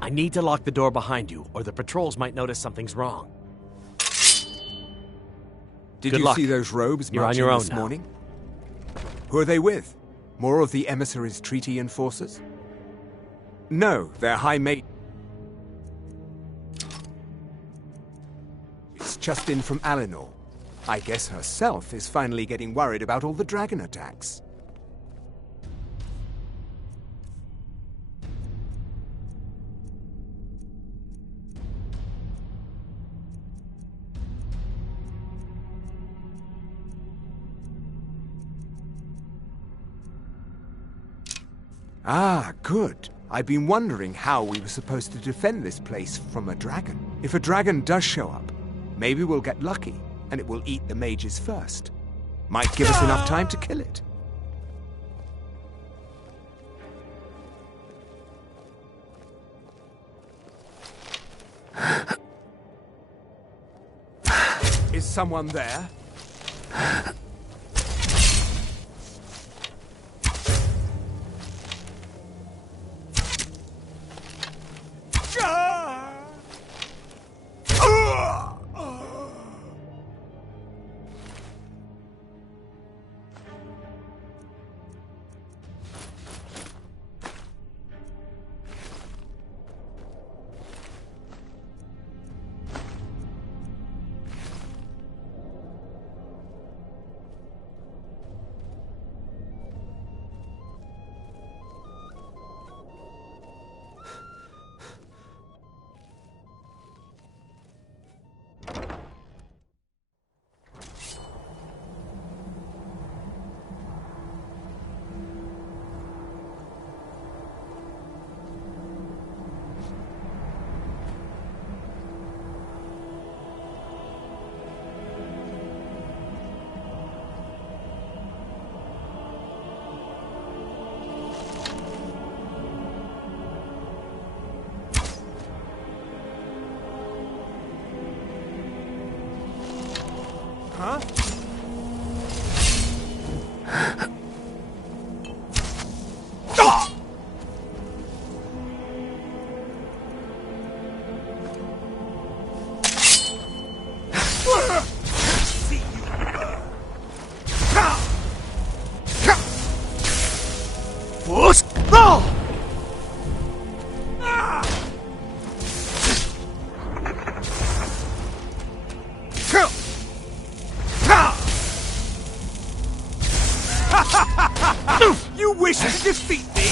I need to lock the door behind you, or the patrols might notice something's wrong. Did Good you luck. see those robes You're on marching your own this now. morning? Who are they with? More of the emissaries' treaty enforcers? No, they're high mate. It's just in from Alinor. I guess herself is finally getting worried about all the dragon attacks. Ah, good. I've been wondering how we were supposed to defend this place from a dragon. If a dragon does show up, maybe we'll get lucky, and it will eat the mages first. Might give us enough time to kill it. Is someone there? You wish to defeat me?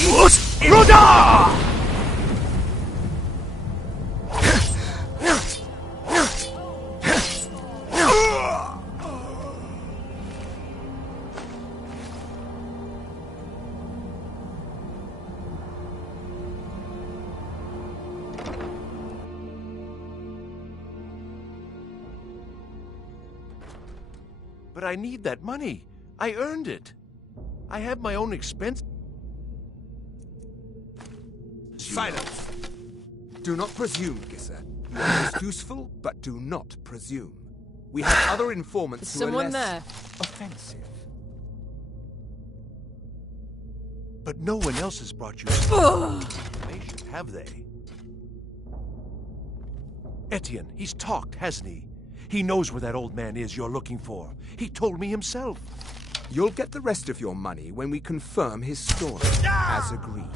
But I need that money. I earned it. I have my own expense. Silence! Do not presume, Gisser. You are most useful, but do not presume. We have other informants who are Someone less there. offensive. But no one else has brought you information, have they? Etienne, he's talked, hasn't he? He knows where that old man is you're looking for. He told me himself. You'll get the rest of your money when we confirm his story, as agreed.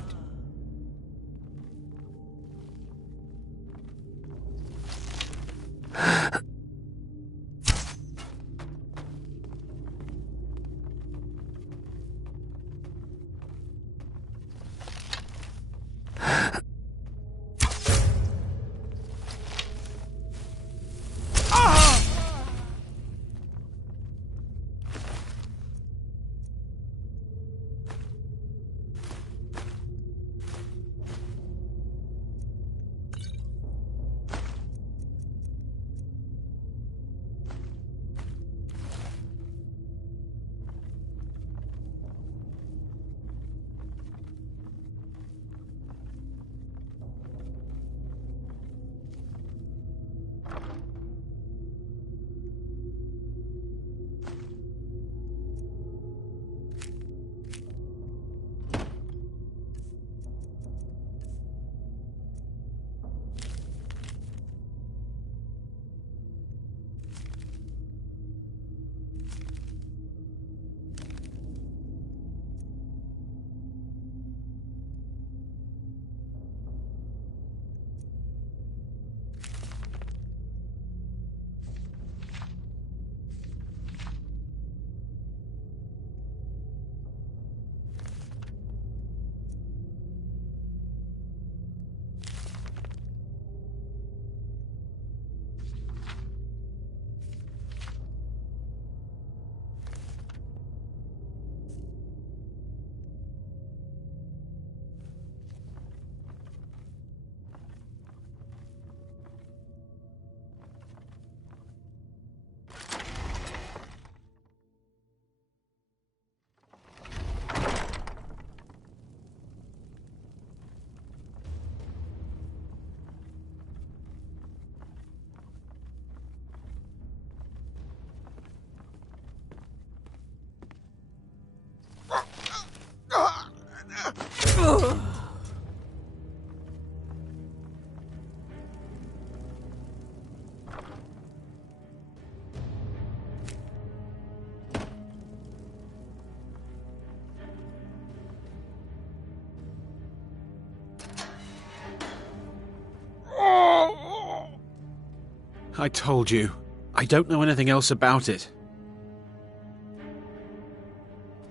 I told you. I don't know anything else about it.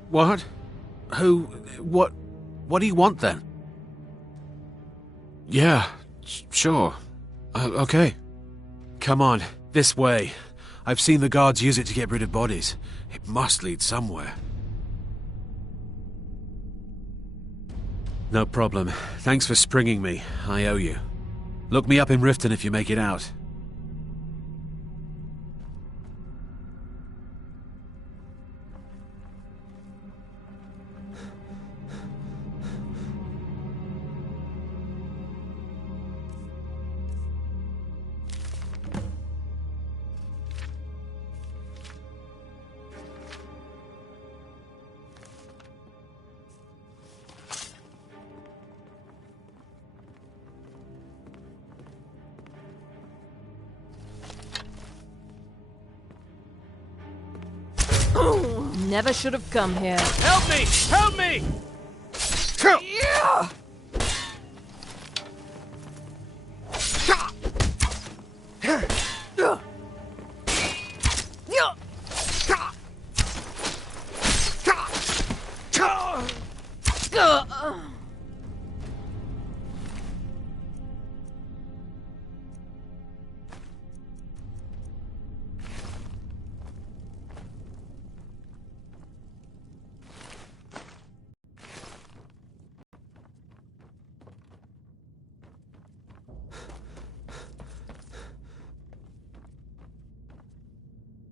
What? Who? What do you want then? Yeah, sure. Okay. Come on, this way. I've seen the guards use it to get rid of bodies. It must lead somewhere. No problem. Thanks for springing me. I owe you. Look me up in Riften if you make it out. Never should have come here. Help me! Help me!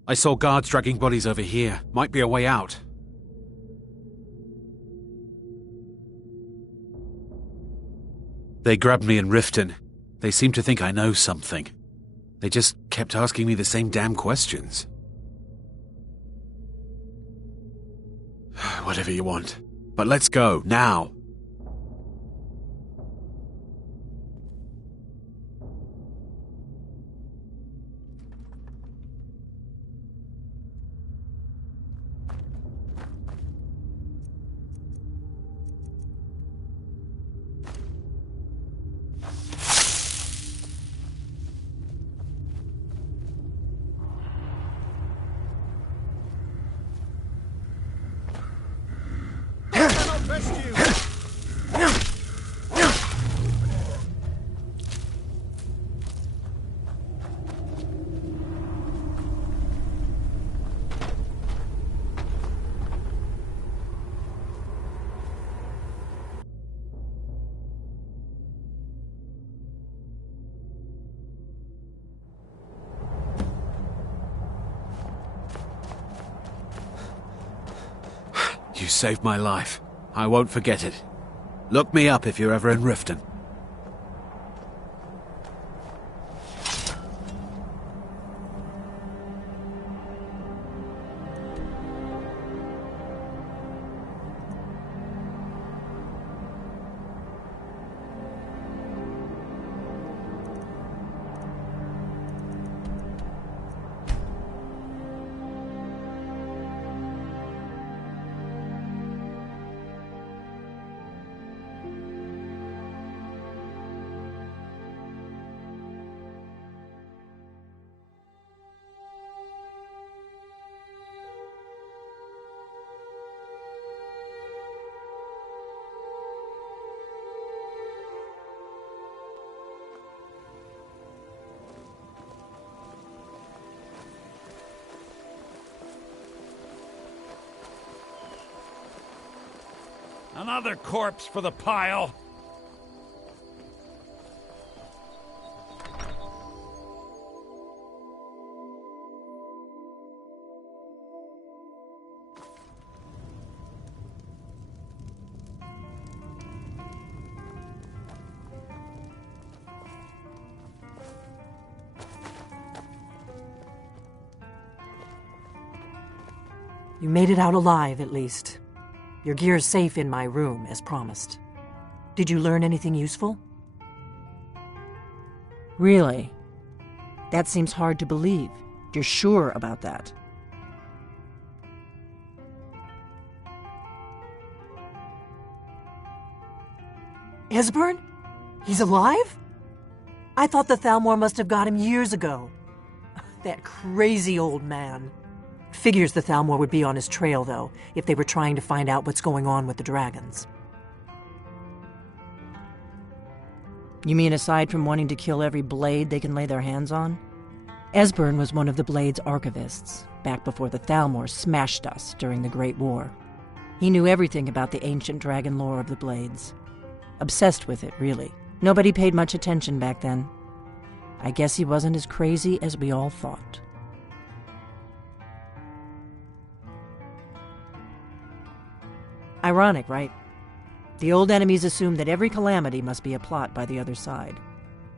I saw guards dragging bodies over here. Might be a way out. They grabbed me in Riften. They seem to think I know something. They just kept asking me the same damn questions. Whatever you want. But let's go, now. You saved my life. I won't forget it. Look me up if you're ever in Riften. Another corpse for the pile. You made it out alive, at least. Your gear's safe in my room, as promised. Did you learn anything useful? Really? That seems hard to believe. You're sure about that? Esbern? He's alive? I thought the Thalmor must have got him years ago. That crazy old man. Figures the Thalmor would be on his trail, though, if they were trying to find out what's going on with the dragons. You mean aside from wanting to kill every blade they can lay their hands on? Esbern was one of the Blade's archivists, back before the Thalmor smashed us during the Great War. He knew everything about the ancient dragon lore of the Blades. Obsessed with it, really. Nobody paid much attention back then. I guess he wasn't as crazy as we all thought. Ironic, right? The old enemies assume that every calamity must be a plot by the other side.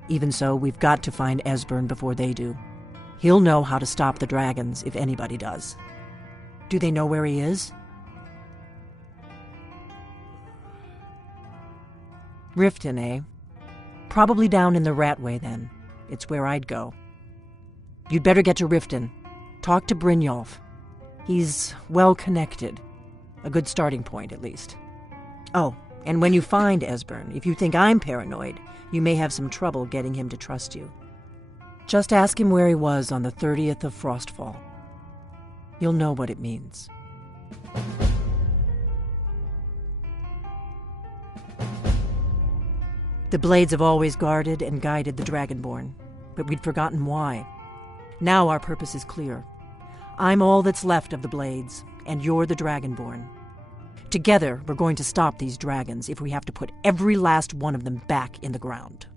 Even so, we've got to find Esbern before they do. He'll know how to stop the dragons, if anybody does. Do they know where he is? Riften, eh? Probably down in the Ratway, then. It's where I'd go. You'd better get to Riften. Talk to Brynjolf. He's well connected. A good starting point, at least. Oh, And when you find Esbern, if you think I'm paranoid, you may have some trouble getting him to trust you. Just ask him where he was on the 30th of Frostfall. You'll know what it means. The Blades have always guarded and guided the Dragonborn, but we'd forgotten why. Now our purpose is clear. I'm all that's left of the Blades, and you're the Dragonborn. Together, we're going to stop these dragons if we have to put every last one of them back in the ground.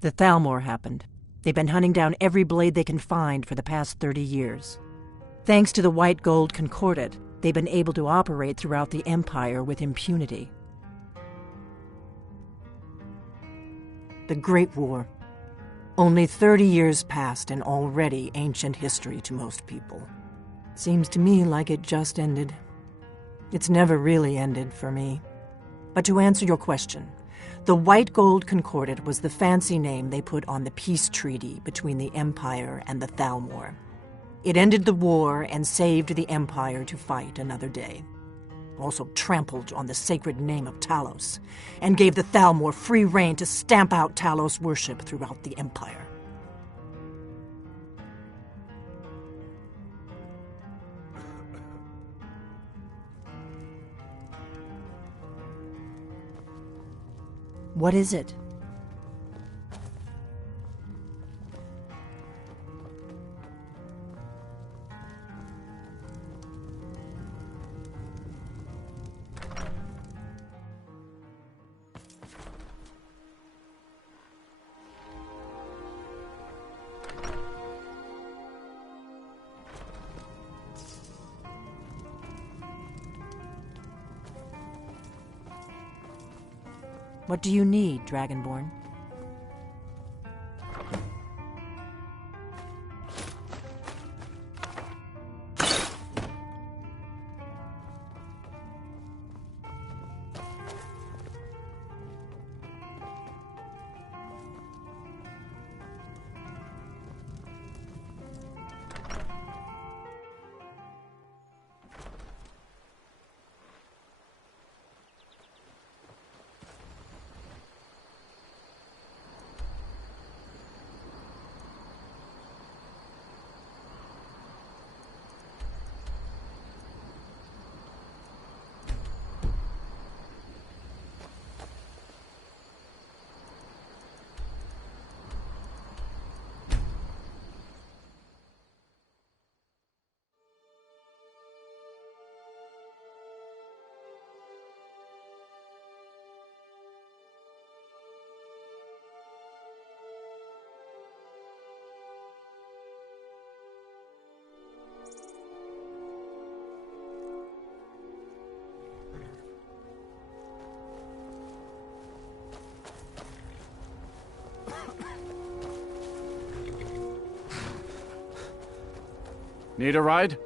The Thalmor happened. They've been hunting down every blade they can find for the past 30 years. Thanks to the White Gold Concordat, they've been able to operate throughout the Empire with impunity. The Great War. Only 30 years passed and already ancient history to most people. Seems to me like it just ended. It's never really ended for me. But to answer your question, the White Gold Concordat was the fancy name they put on the peace treaty between the Empire and the Thalmor. It ended the war and saved the Empire to fight another day. Also trampled on the sacred name of Talos, and gave the Thalmor free rein to stamp out Talos worship throughout the Empire. What is it? What do you need, Dragonborn? Need a ride?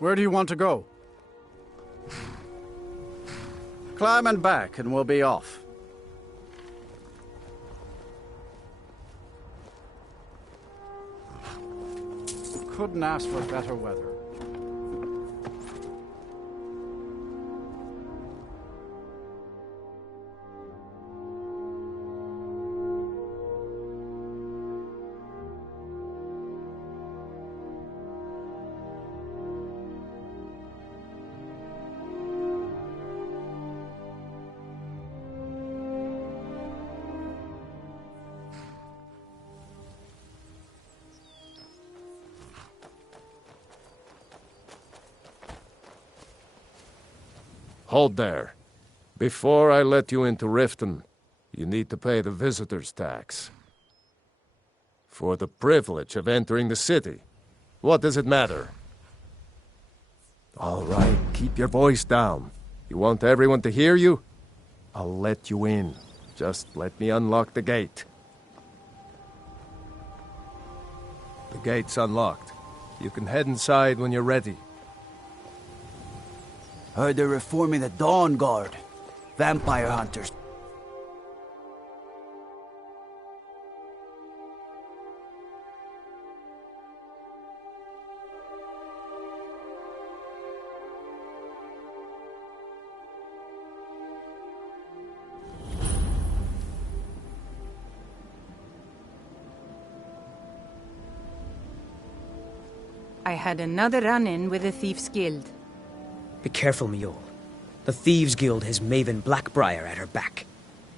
Where do you want to go? Climb and back and we'll be off. Couldn't ask for better weather. Hold there. Before I let you into Riften, you need to pay the visitor's tax. For the privilege of entering the city. What does it matter? All right, keep your voice down. You want everyone to hear you? I'll let you in. Just let me unlock the gate. The gate's unlocked. You can head inside when you're ready. Heard they're reforming the Dawn Guard. Vampire hunters. I had another run-in with the Thieves' Guild. Be careful, Mule. The Thieves' Guild has Maven Blackbriar at her back.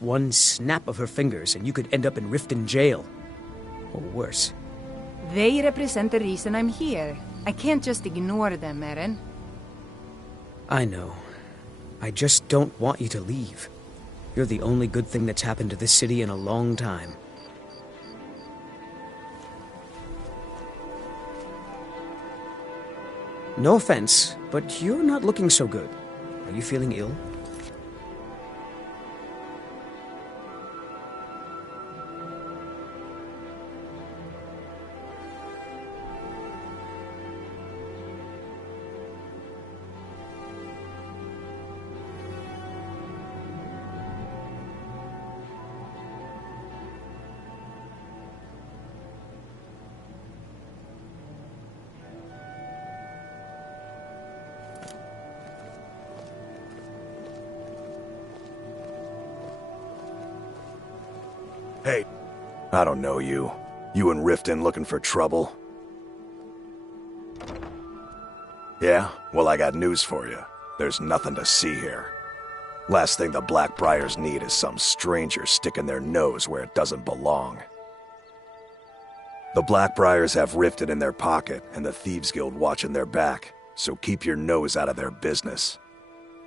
One snap of her fingers and you could end up in Riften jail. Or worse. They represent the reason I'm here. I can't just ignore them, Eren. I know. I just don't want you to leave. You're the only good thing that's happened to this city in a long time. No offense, but you're not looking so good. Are you feeling ill? Hey, I don't know you. You in Riften looking for trouble? Yeah? Well, I got news for you. There's nothing to see here. Last thing the Blackbriars need is some stranger sticking their nose where it doesn't belong. The Blackbriars have Riften in their pocket and the Thieves Guild watching their back, so keep your nose out of their business.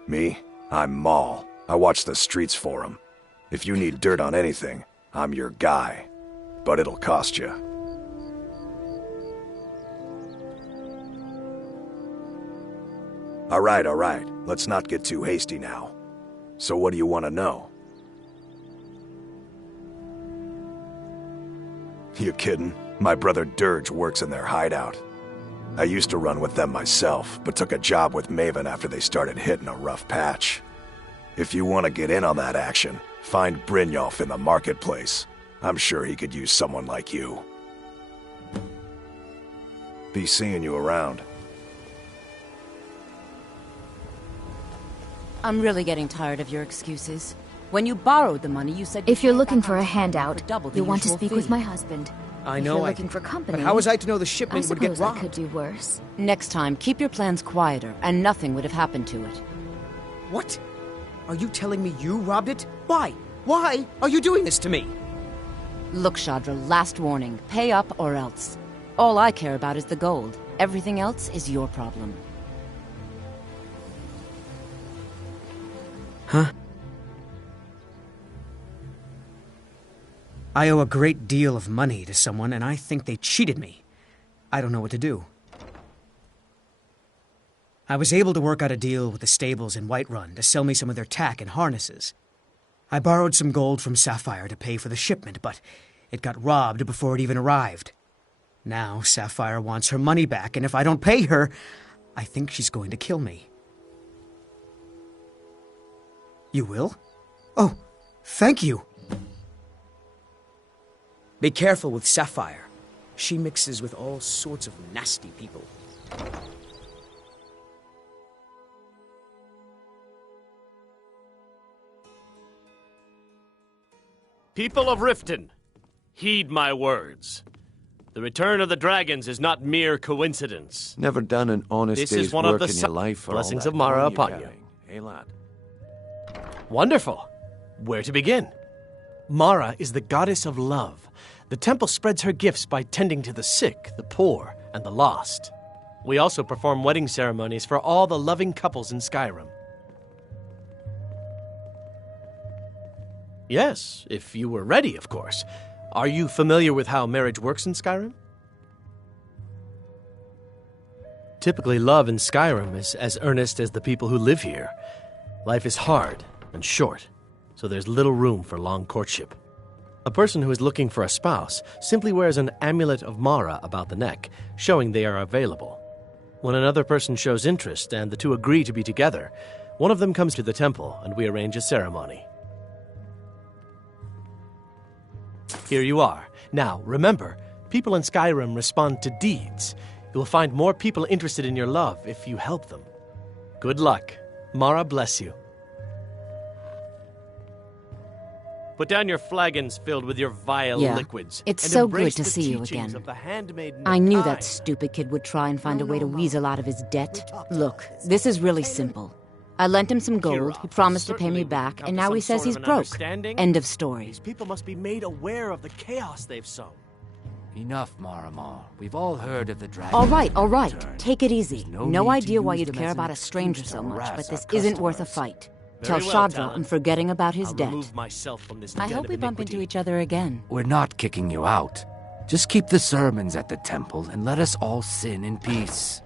Me? I'm Maul. I watch the streets for them. If you need dirt on anything, I'm your guy, but it'll cost you. All right. Let's not get too hasty now. So what do you want to know? You kidding? My brother Dirge works in their hideout. I used to run with them myself, but took a job with Maven after they started hitting a rough patch. If you want to get in on that action, find Brynjolf in the marketplace. I'm sure he could use someone like you. Be seeing you around. I'm really getting tired of your excuses. When you borrowed the money, you said... If you're looking for a handout, you'll want to usual speak fee. with my husband. I If know you're I... looking for company... But how was I to know the shipment would get I robbed? could do worse. Next time, keep your plans quieter, and nothing would have happened to it. What? Are you telling me you robbed it? Why? Why are you doing this to me? Look, Shadra, last warning. Pay up or else. All I care about is the gold. Everything else is your problem. Huh? I owe a great deal of money to someone, and I think they cheated me. I don't know what to do. I was able to work out a deal with the stables in Whiterun to sell me some of their tack and harnesses. I borrowed some gold from Sapphire to pay for the shipment, but it got robbed before it even arrived. Now Sapphire wants her money back, and if I don't pay her, I think she's going to kill me. You will? Oh, thank you. Be careful with Sapphire. She mixes with all sorts of nasty people. People of Riften, heed my words. The return of the dragons is not mere coincidence. Never done an honest This day's is one of work the in your life for all blessings that of Mara money you're upon you. carrying. Hey, lad. Wonderful. Where to begin? Mara is the goddess of love. The temple spreads her gifts by tending to the sick, the poor, and the lost. We also perform wedding ceremonies for all the loving couples in Skyrim. Yes, if you were ready, of course. Are you familiar with how marriage works in Skyrim? Typically, love in Skyrim is as earnest as the people who live here. Life is hard and short, so there's little room for long courtship. A person who is looking for a spouse simply wears an amulet of Mara about the neck, showing they are available. When another person shows interest and the two agree to be together, one of them comes to the temple and we arrange a ceremony. Here you are. Now, remember, people in Skyrim respond to deeds. You'll find more people interested in your love if you help them. Good luck. Mara bless you. Put down your flagons filled with your vile Yeah, liquids. it's and so embrace good to the see you teachings again. of the handmaiden I knew of that time. stupid kid would try and find a way to weasel out of his debt. Look, this is really simple. I lent him some gold, he promised to pay me back, and now he says he's broke. End of story. These people must be made aware of the chaos they've sown. Enough, Maramar. We've all heard of the dragon. All right. Take it easy. no No need to idea why use you'd them care as an about a stranger excuse so to much, harass but our this isn't worth a customers. fight. Very Tell well, Shadra Talon. I'm forgetting about his I'll debt. remove myself from this I den hope of we bump iniquity. into each other again. We're not kicking you out. Just keep the sermons at the temple and let us all sin in peace.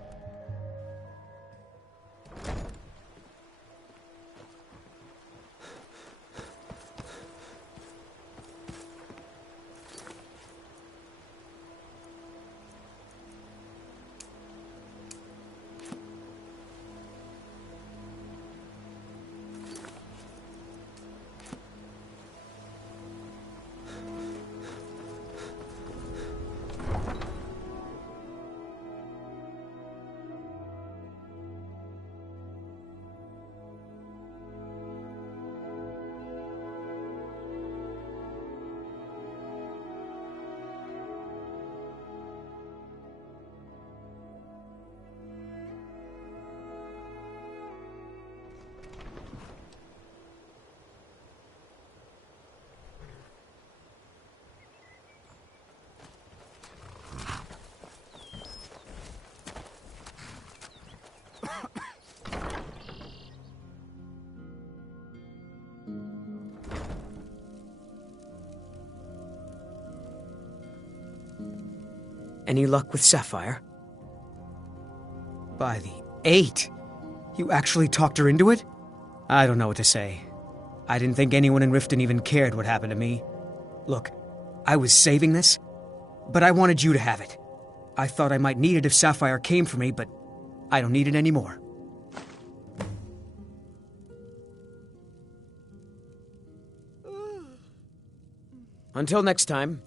Any luck with Sapphire? By the 8! You actually talked her into it? I don't know what to say. I didn't think anyone in Riften even cared what happened to me. Look, I was saving this, but I wanted you to have it. I thought I might need it if Sapphire came for me, but I don't need it anymore. Until next time.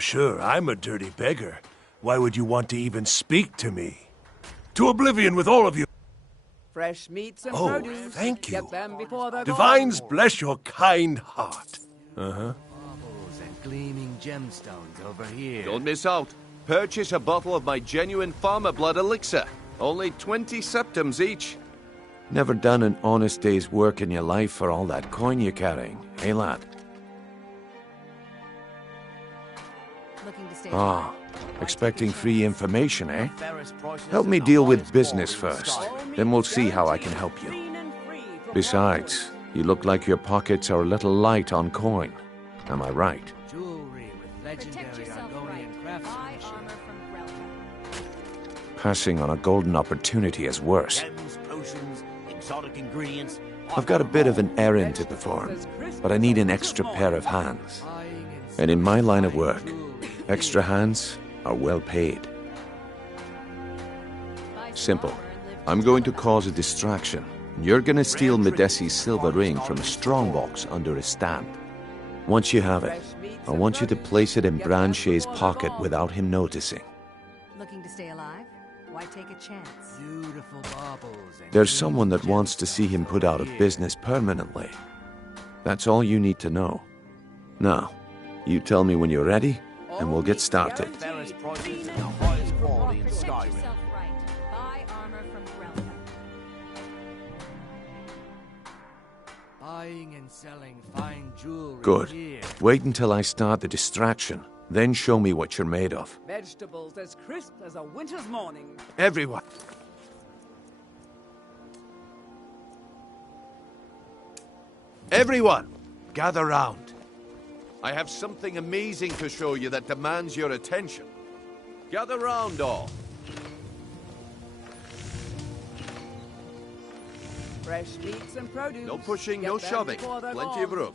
Sure, I'm a dirty beggar. Why would you want to even speak to me? To oblivion with all of you! Fresh meats and Oh, produce. thank you. Get them before they're Divines gone. bless your kind heart. Uh-huh. Baubles and gleaming gemstones over here. Don't miss out. Purchase a bottle of my genuine farmer blood elixir. Only 20 septims each. Never done an honest day's work in your life for all that coin you're carrying, eh, lad? Ah, expecting free information, eh? Help me deal with business first, then we'll see how I can help you. Besides, you look like your pockets are a little light on coin. Am I right? Jewelry with legendary Argonian craftsmanship. Passing on a golden opportunity is worse. Gems, potions, exotic ingredients. I've got a bit of an errand to perform, but I need an extra pair of hands. And in my line of work, extra hands are well paid. Simple. I'm going to cause a distraction. You're going to steal Medesi's silver ring from a strongbox under his stamp. Once you have it, I want you to place it in Branche's pocket without him noticing. Looking to stay alive? Why take a chance? Beautiful baubles. There's someone that wants to see him put out of business permanently. That's all you need to know. Now, you tell me when you're ready, and we'll get started. Fairest prices and the highest quality in Skyrim. Buy armor from Grelka. Buying and selling fine jewelry Good. here. Wait until I start the distraction, Then show me what you're made of. Vegetables as crisp as a winter's morning. Everyone! Everyone! Gather round. I have something amazing to show you that demands your attention. Gather round, all. Fresh meats and produce. No pushing, Get no them shoving. before they're Plenty of gone. room.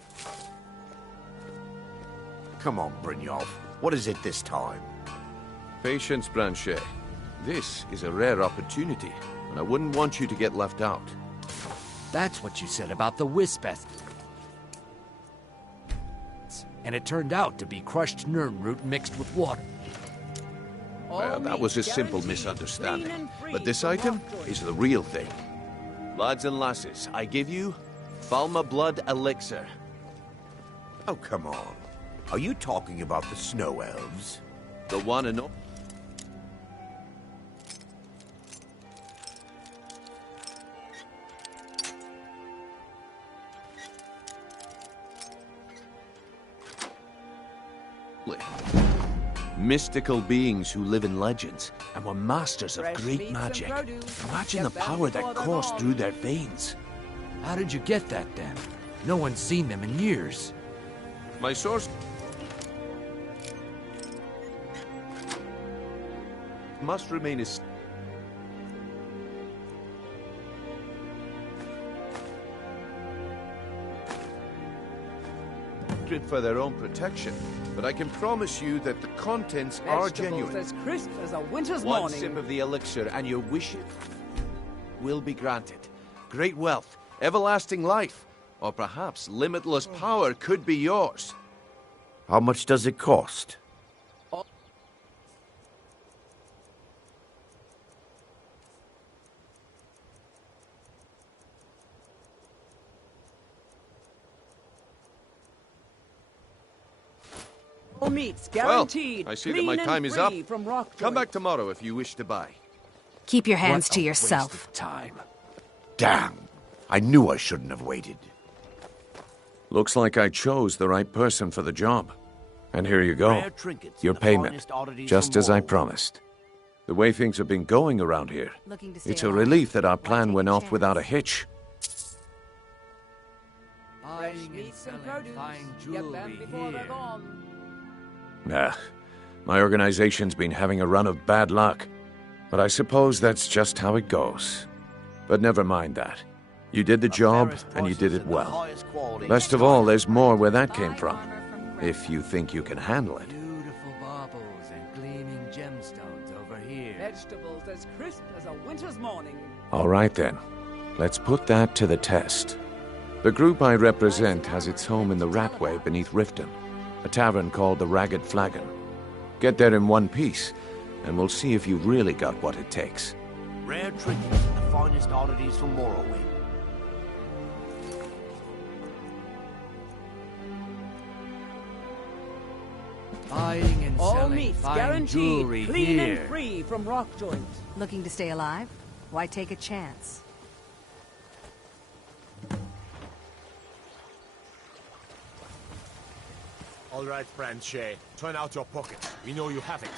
Come on, Brynjolf. What is it this time? Patience, Blanchet. This is a rare opportunity, and I wouldn't want you to get left out. That's what you said about the wisp. And it turned out to be crushed nern root mixed with water. Well, that was a simple misunderstanding. But this item is the real thing. Lads and lasses, I give you Falma Blood Elixir. Oh, come on. Are you talking about the snow elves? The one and only. Mystical beings who live in legends and were masters of great magic. Imagine the power that coursed through their veins. How did you get that, then? No one's seen them in years. My source must remain a secret for their own protection, but I can promise you that the contents are genuine. As crisp as a winter's One morning. sip of the elixir and your wish will be granted. Great wealth, everlasting life, or perhaps limitless power could be yours. How much does it cost? All meats guaranteed. Well, I see that clean my and time is up. free from rock Come joint. back tomorrow if you wish to buy. Keep your hands What to a yourself. waste of time. Damn. I knew I shouldn't have waited. Looks like I chose the right person for the job. And here you go. Rare trinkets Your and the payment, finest oddities just from as I Morrowind. promised. The way things have been going around here, Looking to stay it's a alive. relief that our plan went off without a hitch. Fresh meats and produce. Get them before they're gone. Nah, my organization's been having a run of bad luck. But I suppose that's just how it goes. But never mind that. You did the job, and you did it well. Best of all, there's more where that came from. If you think you can handle it. Beautiful baubles and gleaming gemstones over here. Vegetables as crisp as a winter's morning. All right then. Let's put that to the test. The group I represent has its home in the Ratway beneath Riften, a tavern called the Ragged Flagon. Get there in one piece, and we'll see if you've really got what it takes. Rare trinkets and the finest oddities from Morrowind. Buying and All selling meats fine guaranteed. jewelry Clean here. and free from rock joint. Looking to stay alive? Why take a chance? All right, Franche. Turn out your pocket. We know you have it.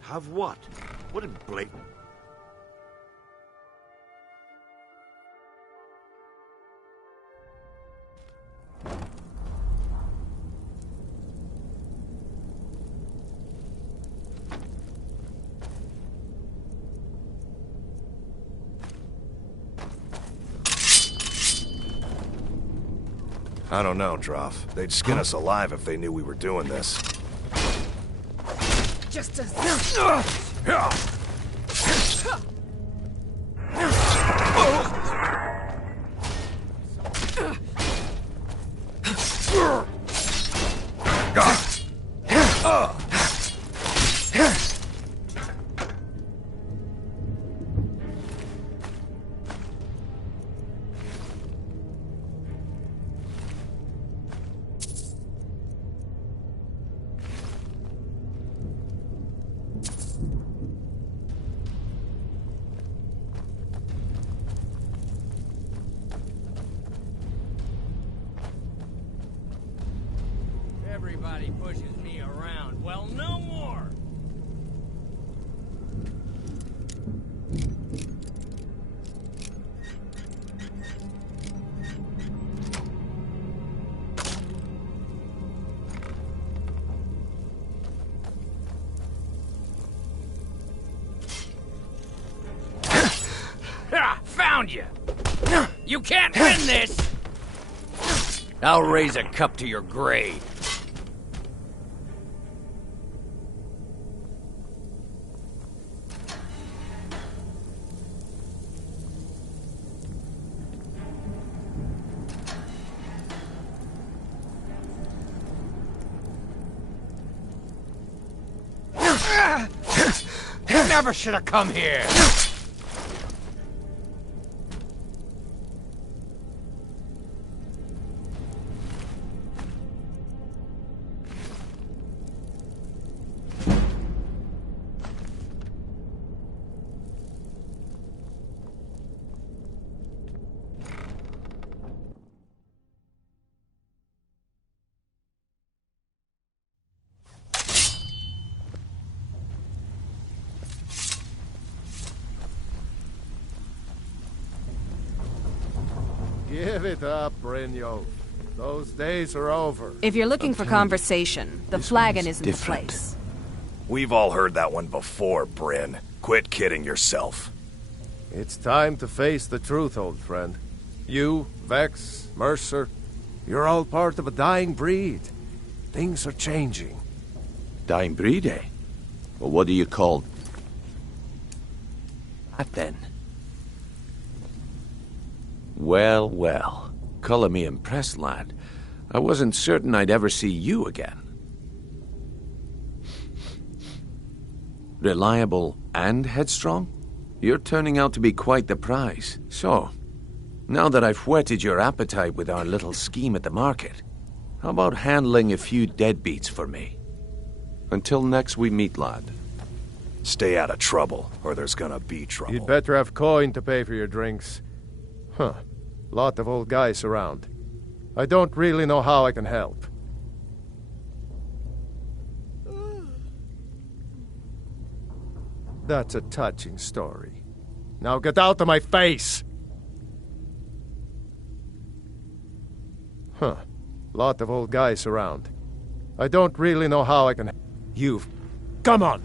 Have what? What a blatant... I don't know, Droff. They'd skin us alive if they knew we were doing this. Just as Everybody pushes me around. Well, no more. Found you! You can't win this! I'll raise a cup to your grave. Never should have come here! Give it up, Brynjolf. Those days are over. If you're looking for conversation, the flagon isn't the place. We've all heard that one before, Bryn. Quit kidding yourself. It's time to face the truth, old friend. You, Vex, Mercer, you're all part of a dying breed. Things are changing. Dying breed, eh? Well, what do you call that then? Well, well. Color me impressed, lad. I wasn't certain I'd ever see you again. Reliable and headstrong? You're turning out to be quite the prize. So, now that I've whetted your appetite with our little scheme at the market, how about handling a few deadbeats for me? Until next we meet, lad. Stay out of trouble, or there's gonna be trouble. You'd better have coin to pay for your drinks. Huh. Lot of old guys around. I don't really know how I can help. That's a touching story. Now get out of my face! Huh. Lot of old guys around. I don't really know how I can... You've... Come on!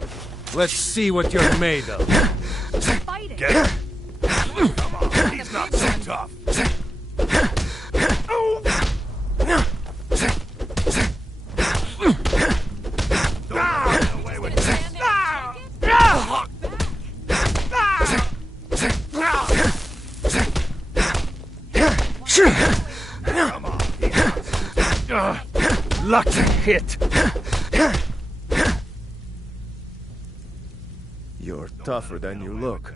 Let's see what you're made of. Get him! Come on, he's not so tough. Come on. Lucky hit. You're tougher than you look.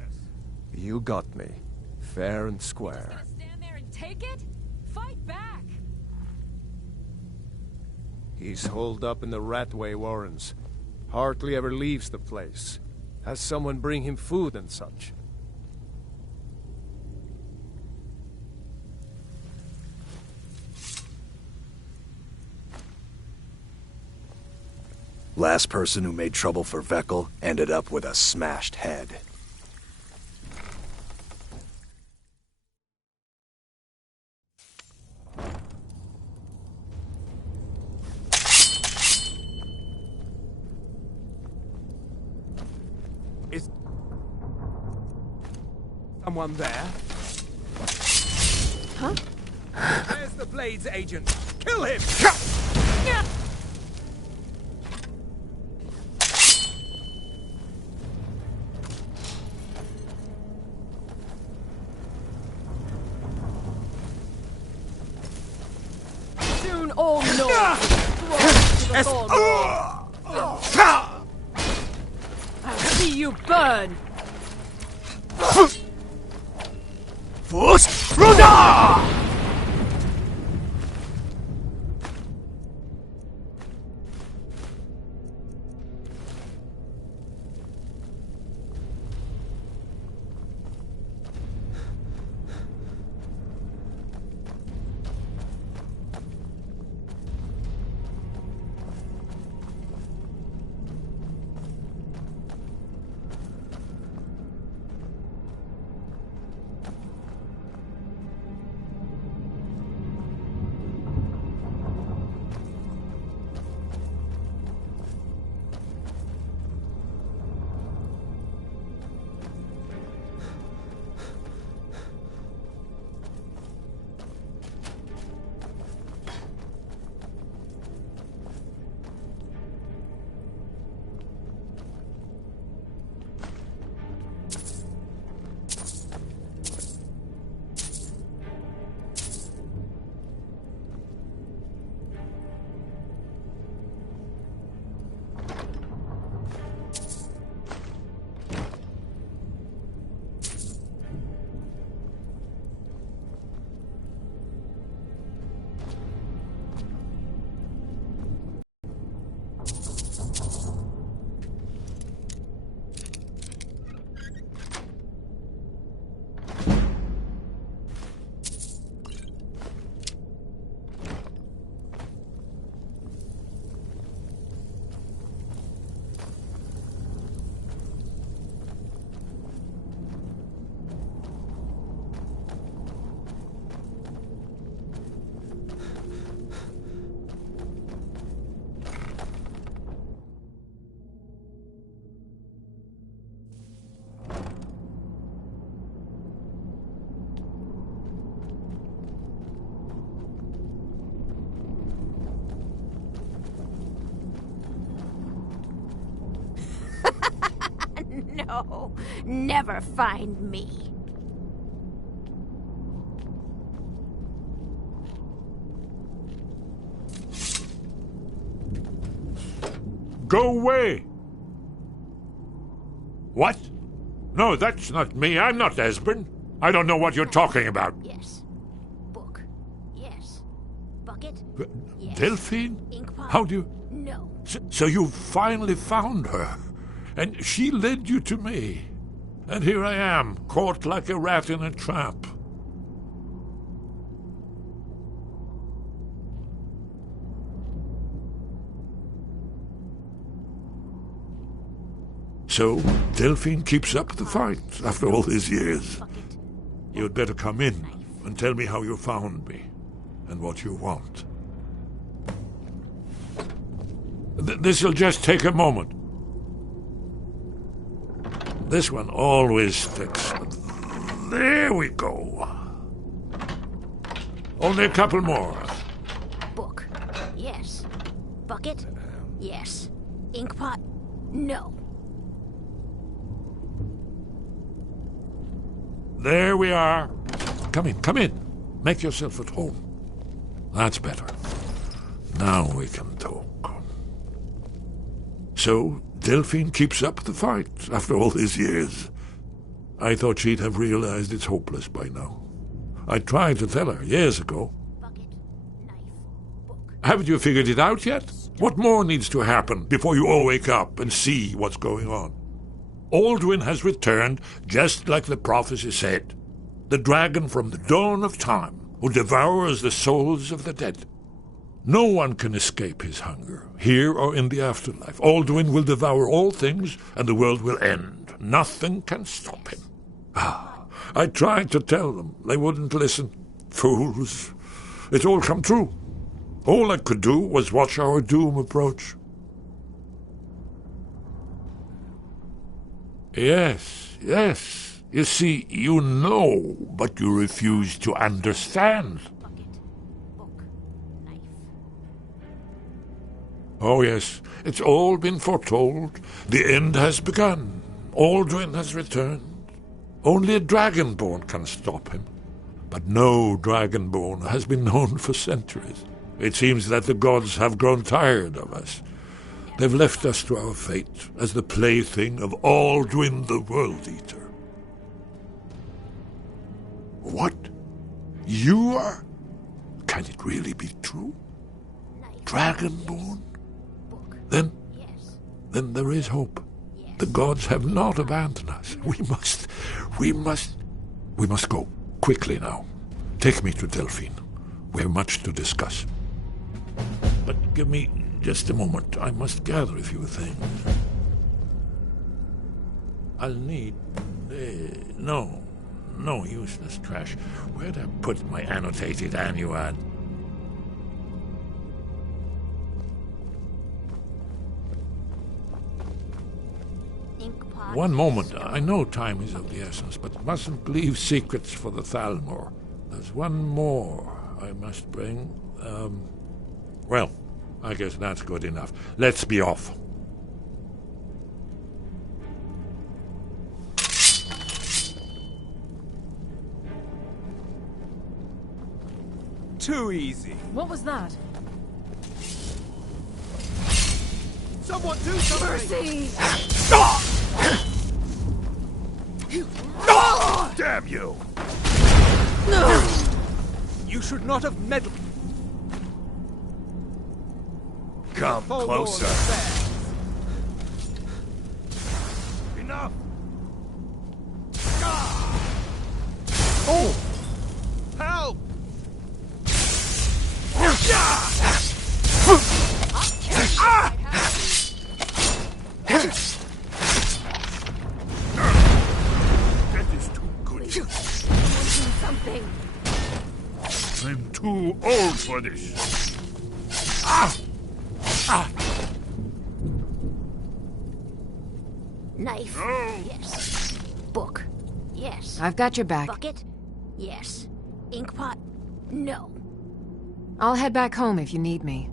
You got me. Fair and square. Stand there and take it? Fight back! He's holed up in the Ratway Warrens. Hardly ever leaves the place. Has someone bring him food and such. Last person who made trouble for Veckel ended up with a smashed head. Is someone there? Huh? There's the Blades agent. Kill him! Soon all know. To the Thorn. I'll see you burn. Fus Ruda! No, never find me. Go away! What? No, that's not me. I'm not Esbern. I don't know what you're talking about. Yes. Book. Yes. Bucket. Yes. Delphine? Inkpot. How do you... No. So you finally found her, and she led you to me. And here I am, caught like a rat in a trap. So, Delphine keeps up the fight after all these years. You'd better come in and tell me how you found me, and what you want. This'll just take a moment. This one always sticks. There we go. Only a couple more. Book. Yes. Bucket. Yes. Inkpot. No. There we are. Come in. Make yourself at home. That's better. Now we can talk. So, Delphine keeps up the fight after all these years. I thought she'd have realized it's hopeless by now. I tried to tell her years ago. Haven't you figured it out yet? What more needs to happen before you all wake up and see what's going on? Alduin has returned, just like the prophecy said. The dragon from the dawn of time, who devours the souls of the dead. No one can escape his hunger, here or in the afterlife. Alduin will devour all things, and the world will end. Nothing can stop him. I tried to tell them. They wouldn't listen. Fools. It's all come true. All I could do was watch our doom approach. Yes. You see, you know, but you refuse to understand. Oh, yes, it's all been foretold. The end has begun. Alduin has returned. Only a Dragonborn can stop him. But no Dragonborn has been known for centuries. It seems that the gods have grown tired of us. They've left us to our fate as the plaything of Alduin the World Eater. What? You are? Can it really be true? Dragonborn? Then there is hope. The gods have not abandoned us. We must go. Quickly now. Take me to Delphine. We have much to discuss. But give me just a moment. I must gather a few things. I'll need... no useless trash. Where'd I put my annotated annuad? One moment. I know time is of the essence, but mustn't leave secrets for the Thalmor. There's one more I must bring. Well, I guess that's good enough. Let's be off. Too easy. What was that? Someone do something! Mercy! Damn you! No! You should not have meddled. Come closer. Enough! Oh! Help! That is too good. Something. I'm too old for this. Knife. No. Yes. Book. Yes. I've got your back. Bucket. Yes. Inkpot. No. I'll head back home if you need me.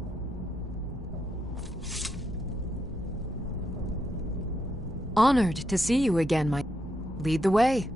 Honored to see you again, my... Lead the way.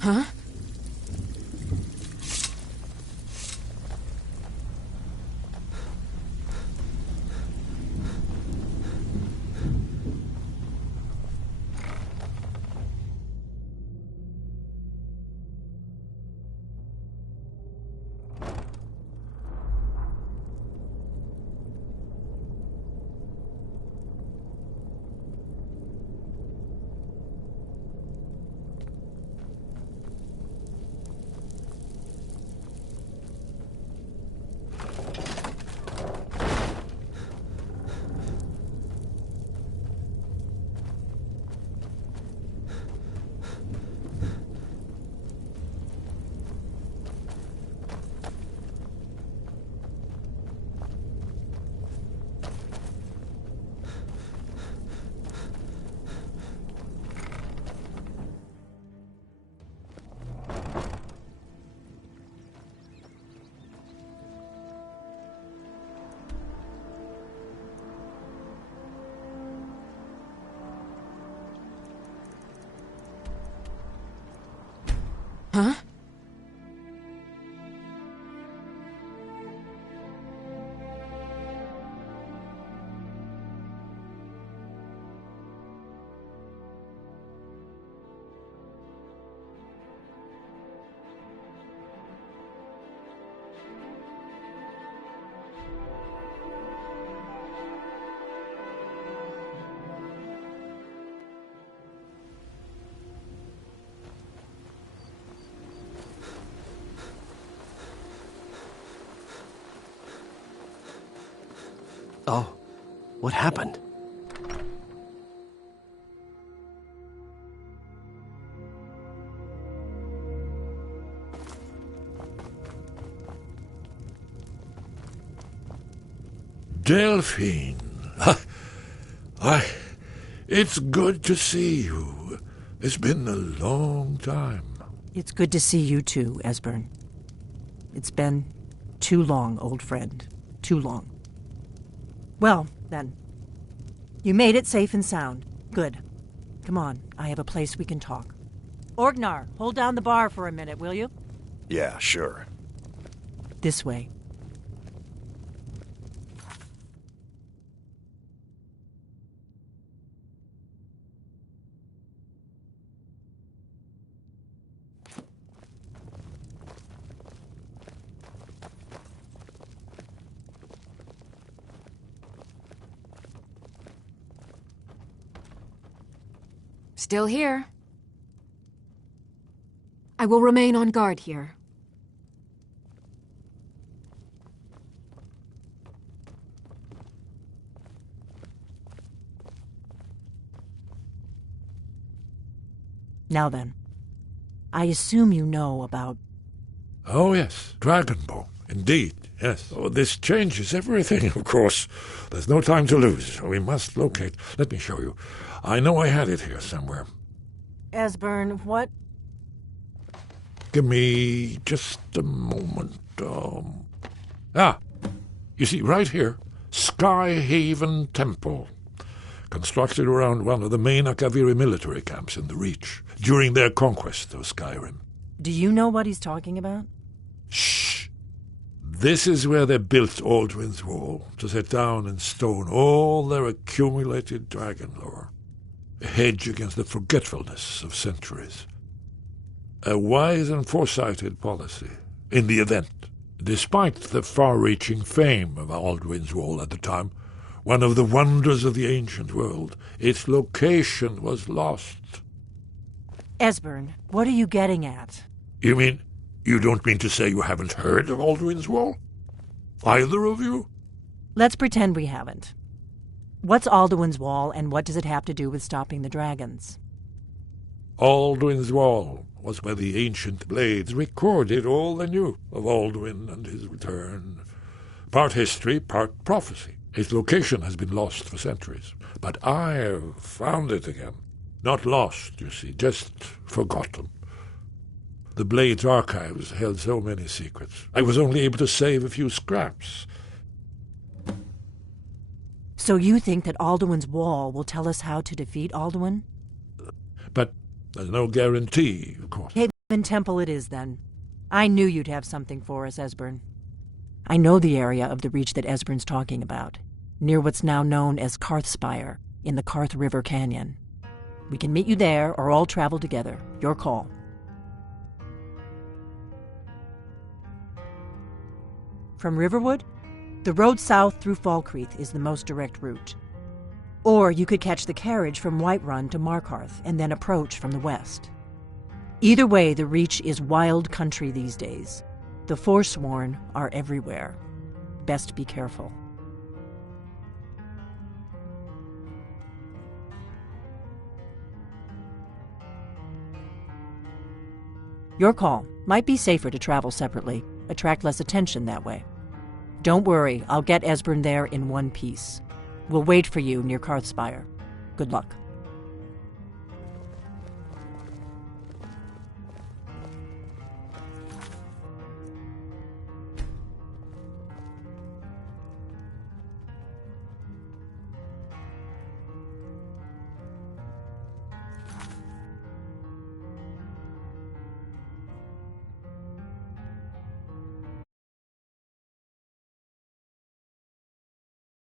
Huh? Huh? Oh, what happened? Delphine. It's good to see you. It's been a long time. It's good to see you too, Esbern. It's been too long, old friend. Too long. Well, then. You made it safe and sound. Good. Come on, I have a place we can talk. Orgnar, hold down the bar for a minute, will you? Yeah, sure. This way. Still here. I will remain on guard here. Now then, I assume you know about... Oh, yes, Dragonborn. Indeed, yes. Oh, this changes everything, of course. There's no time to lose. We must locate. Let me show you. I know I had it here somewhere. Esbern, what? Give me just a moment. You see, right here, Skyhaven Temple. constructed around one of the main Akaviri military camps in the Reach, during their conquest of Skyrim. Do you know what he's talking about? Shh! This is where they built Alduin's Wall, to set down in stone all their accumulated dragon lore. A hedge against the forgetfulness of centuries. A wise and foresighted policy, in the event. Despite the far-reaching fame of Alduin's Wall at the time, one of the wonders of the ancient world, its location was lost. Esbern, what are you getting at? You mean, you don't mean to say you haven't heard of Alduin's Wall? Either of you? Let's pretend we haven't. What's Alduin's Wall, and what does it have to do with stopping the dragons? Alduin's Wall was where the ancient blades recorded all they knew of Alduin and his return. Part history, part prophecy. Its location has been lost for centuries, but I've found it again. Not lost, you see, just forgotten. The Blade's archives held so many secrets. I was only able to save a few scraps. So you think that Alduin's Wall will tell us how to defeat Alduin? But there's no guarantee, of course. Haven Temple it is, then. I knew you'd have something for us, Esbern. I know the area of the Reach that Esbern's talking about, near what's now known as Karthspire, in the Karth River Canyon. We can meet you there, or all travel together. Your call. From Riverwood, the road south through Falkreath is the most direct route. Or you could catch the carriage from Whiterun to Markarth and then approach from the west. Either way, the Reach is wild country these days. The Forsworn are everywhere. Best be careful. Your call. Might be safer to travel separately. Attract less attention that way. Don't worry, I'll get Esbern there in one piece. We'll wait for you near Karthspire. Good luck.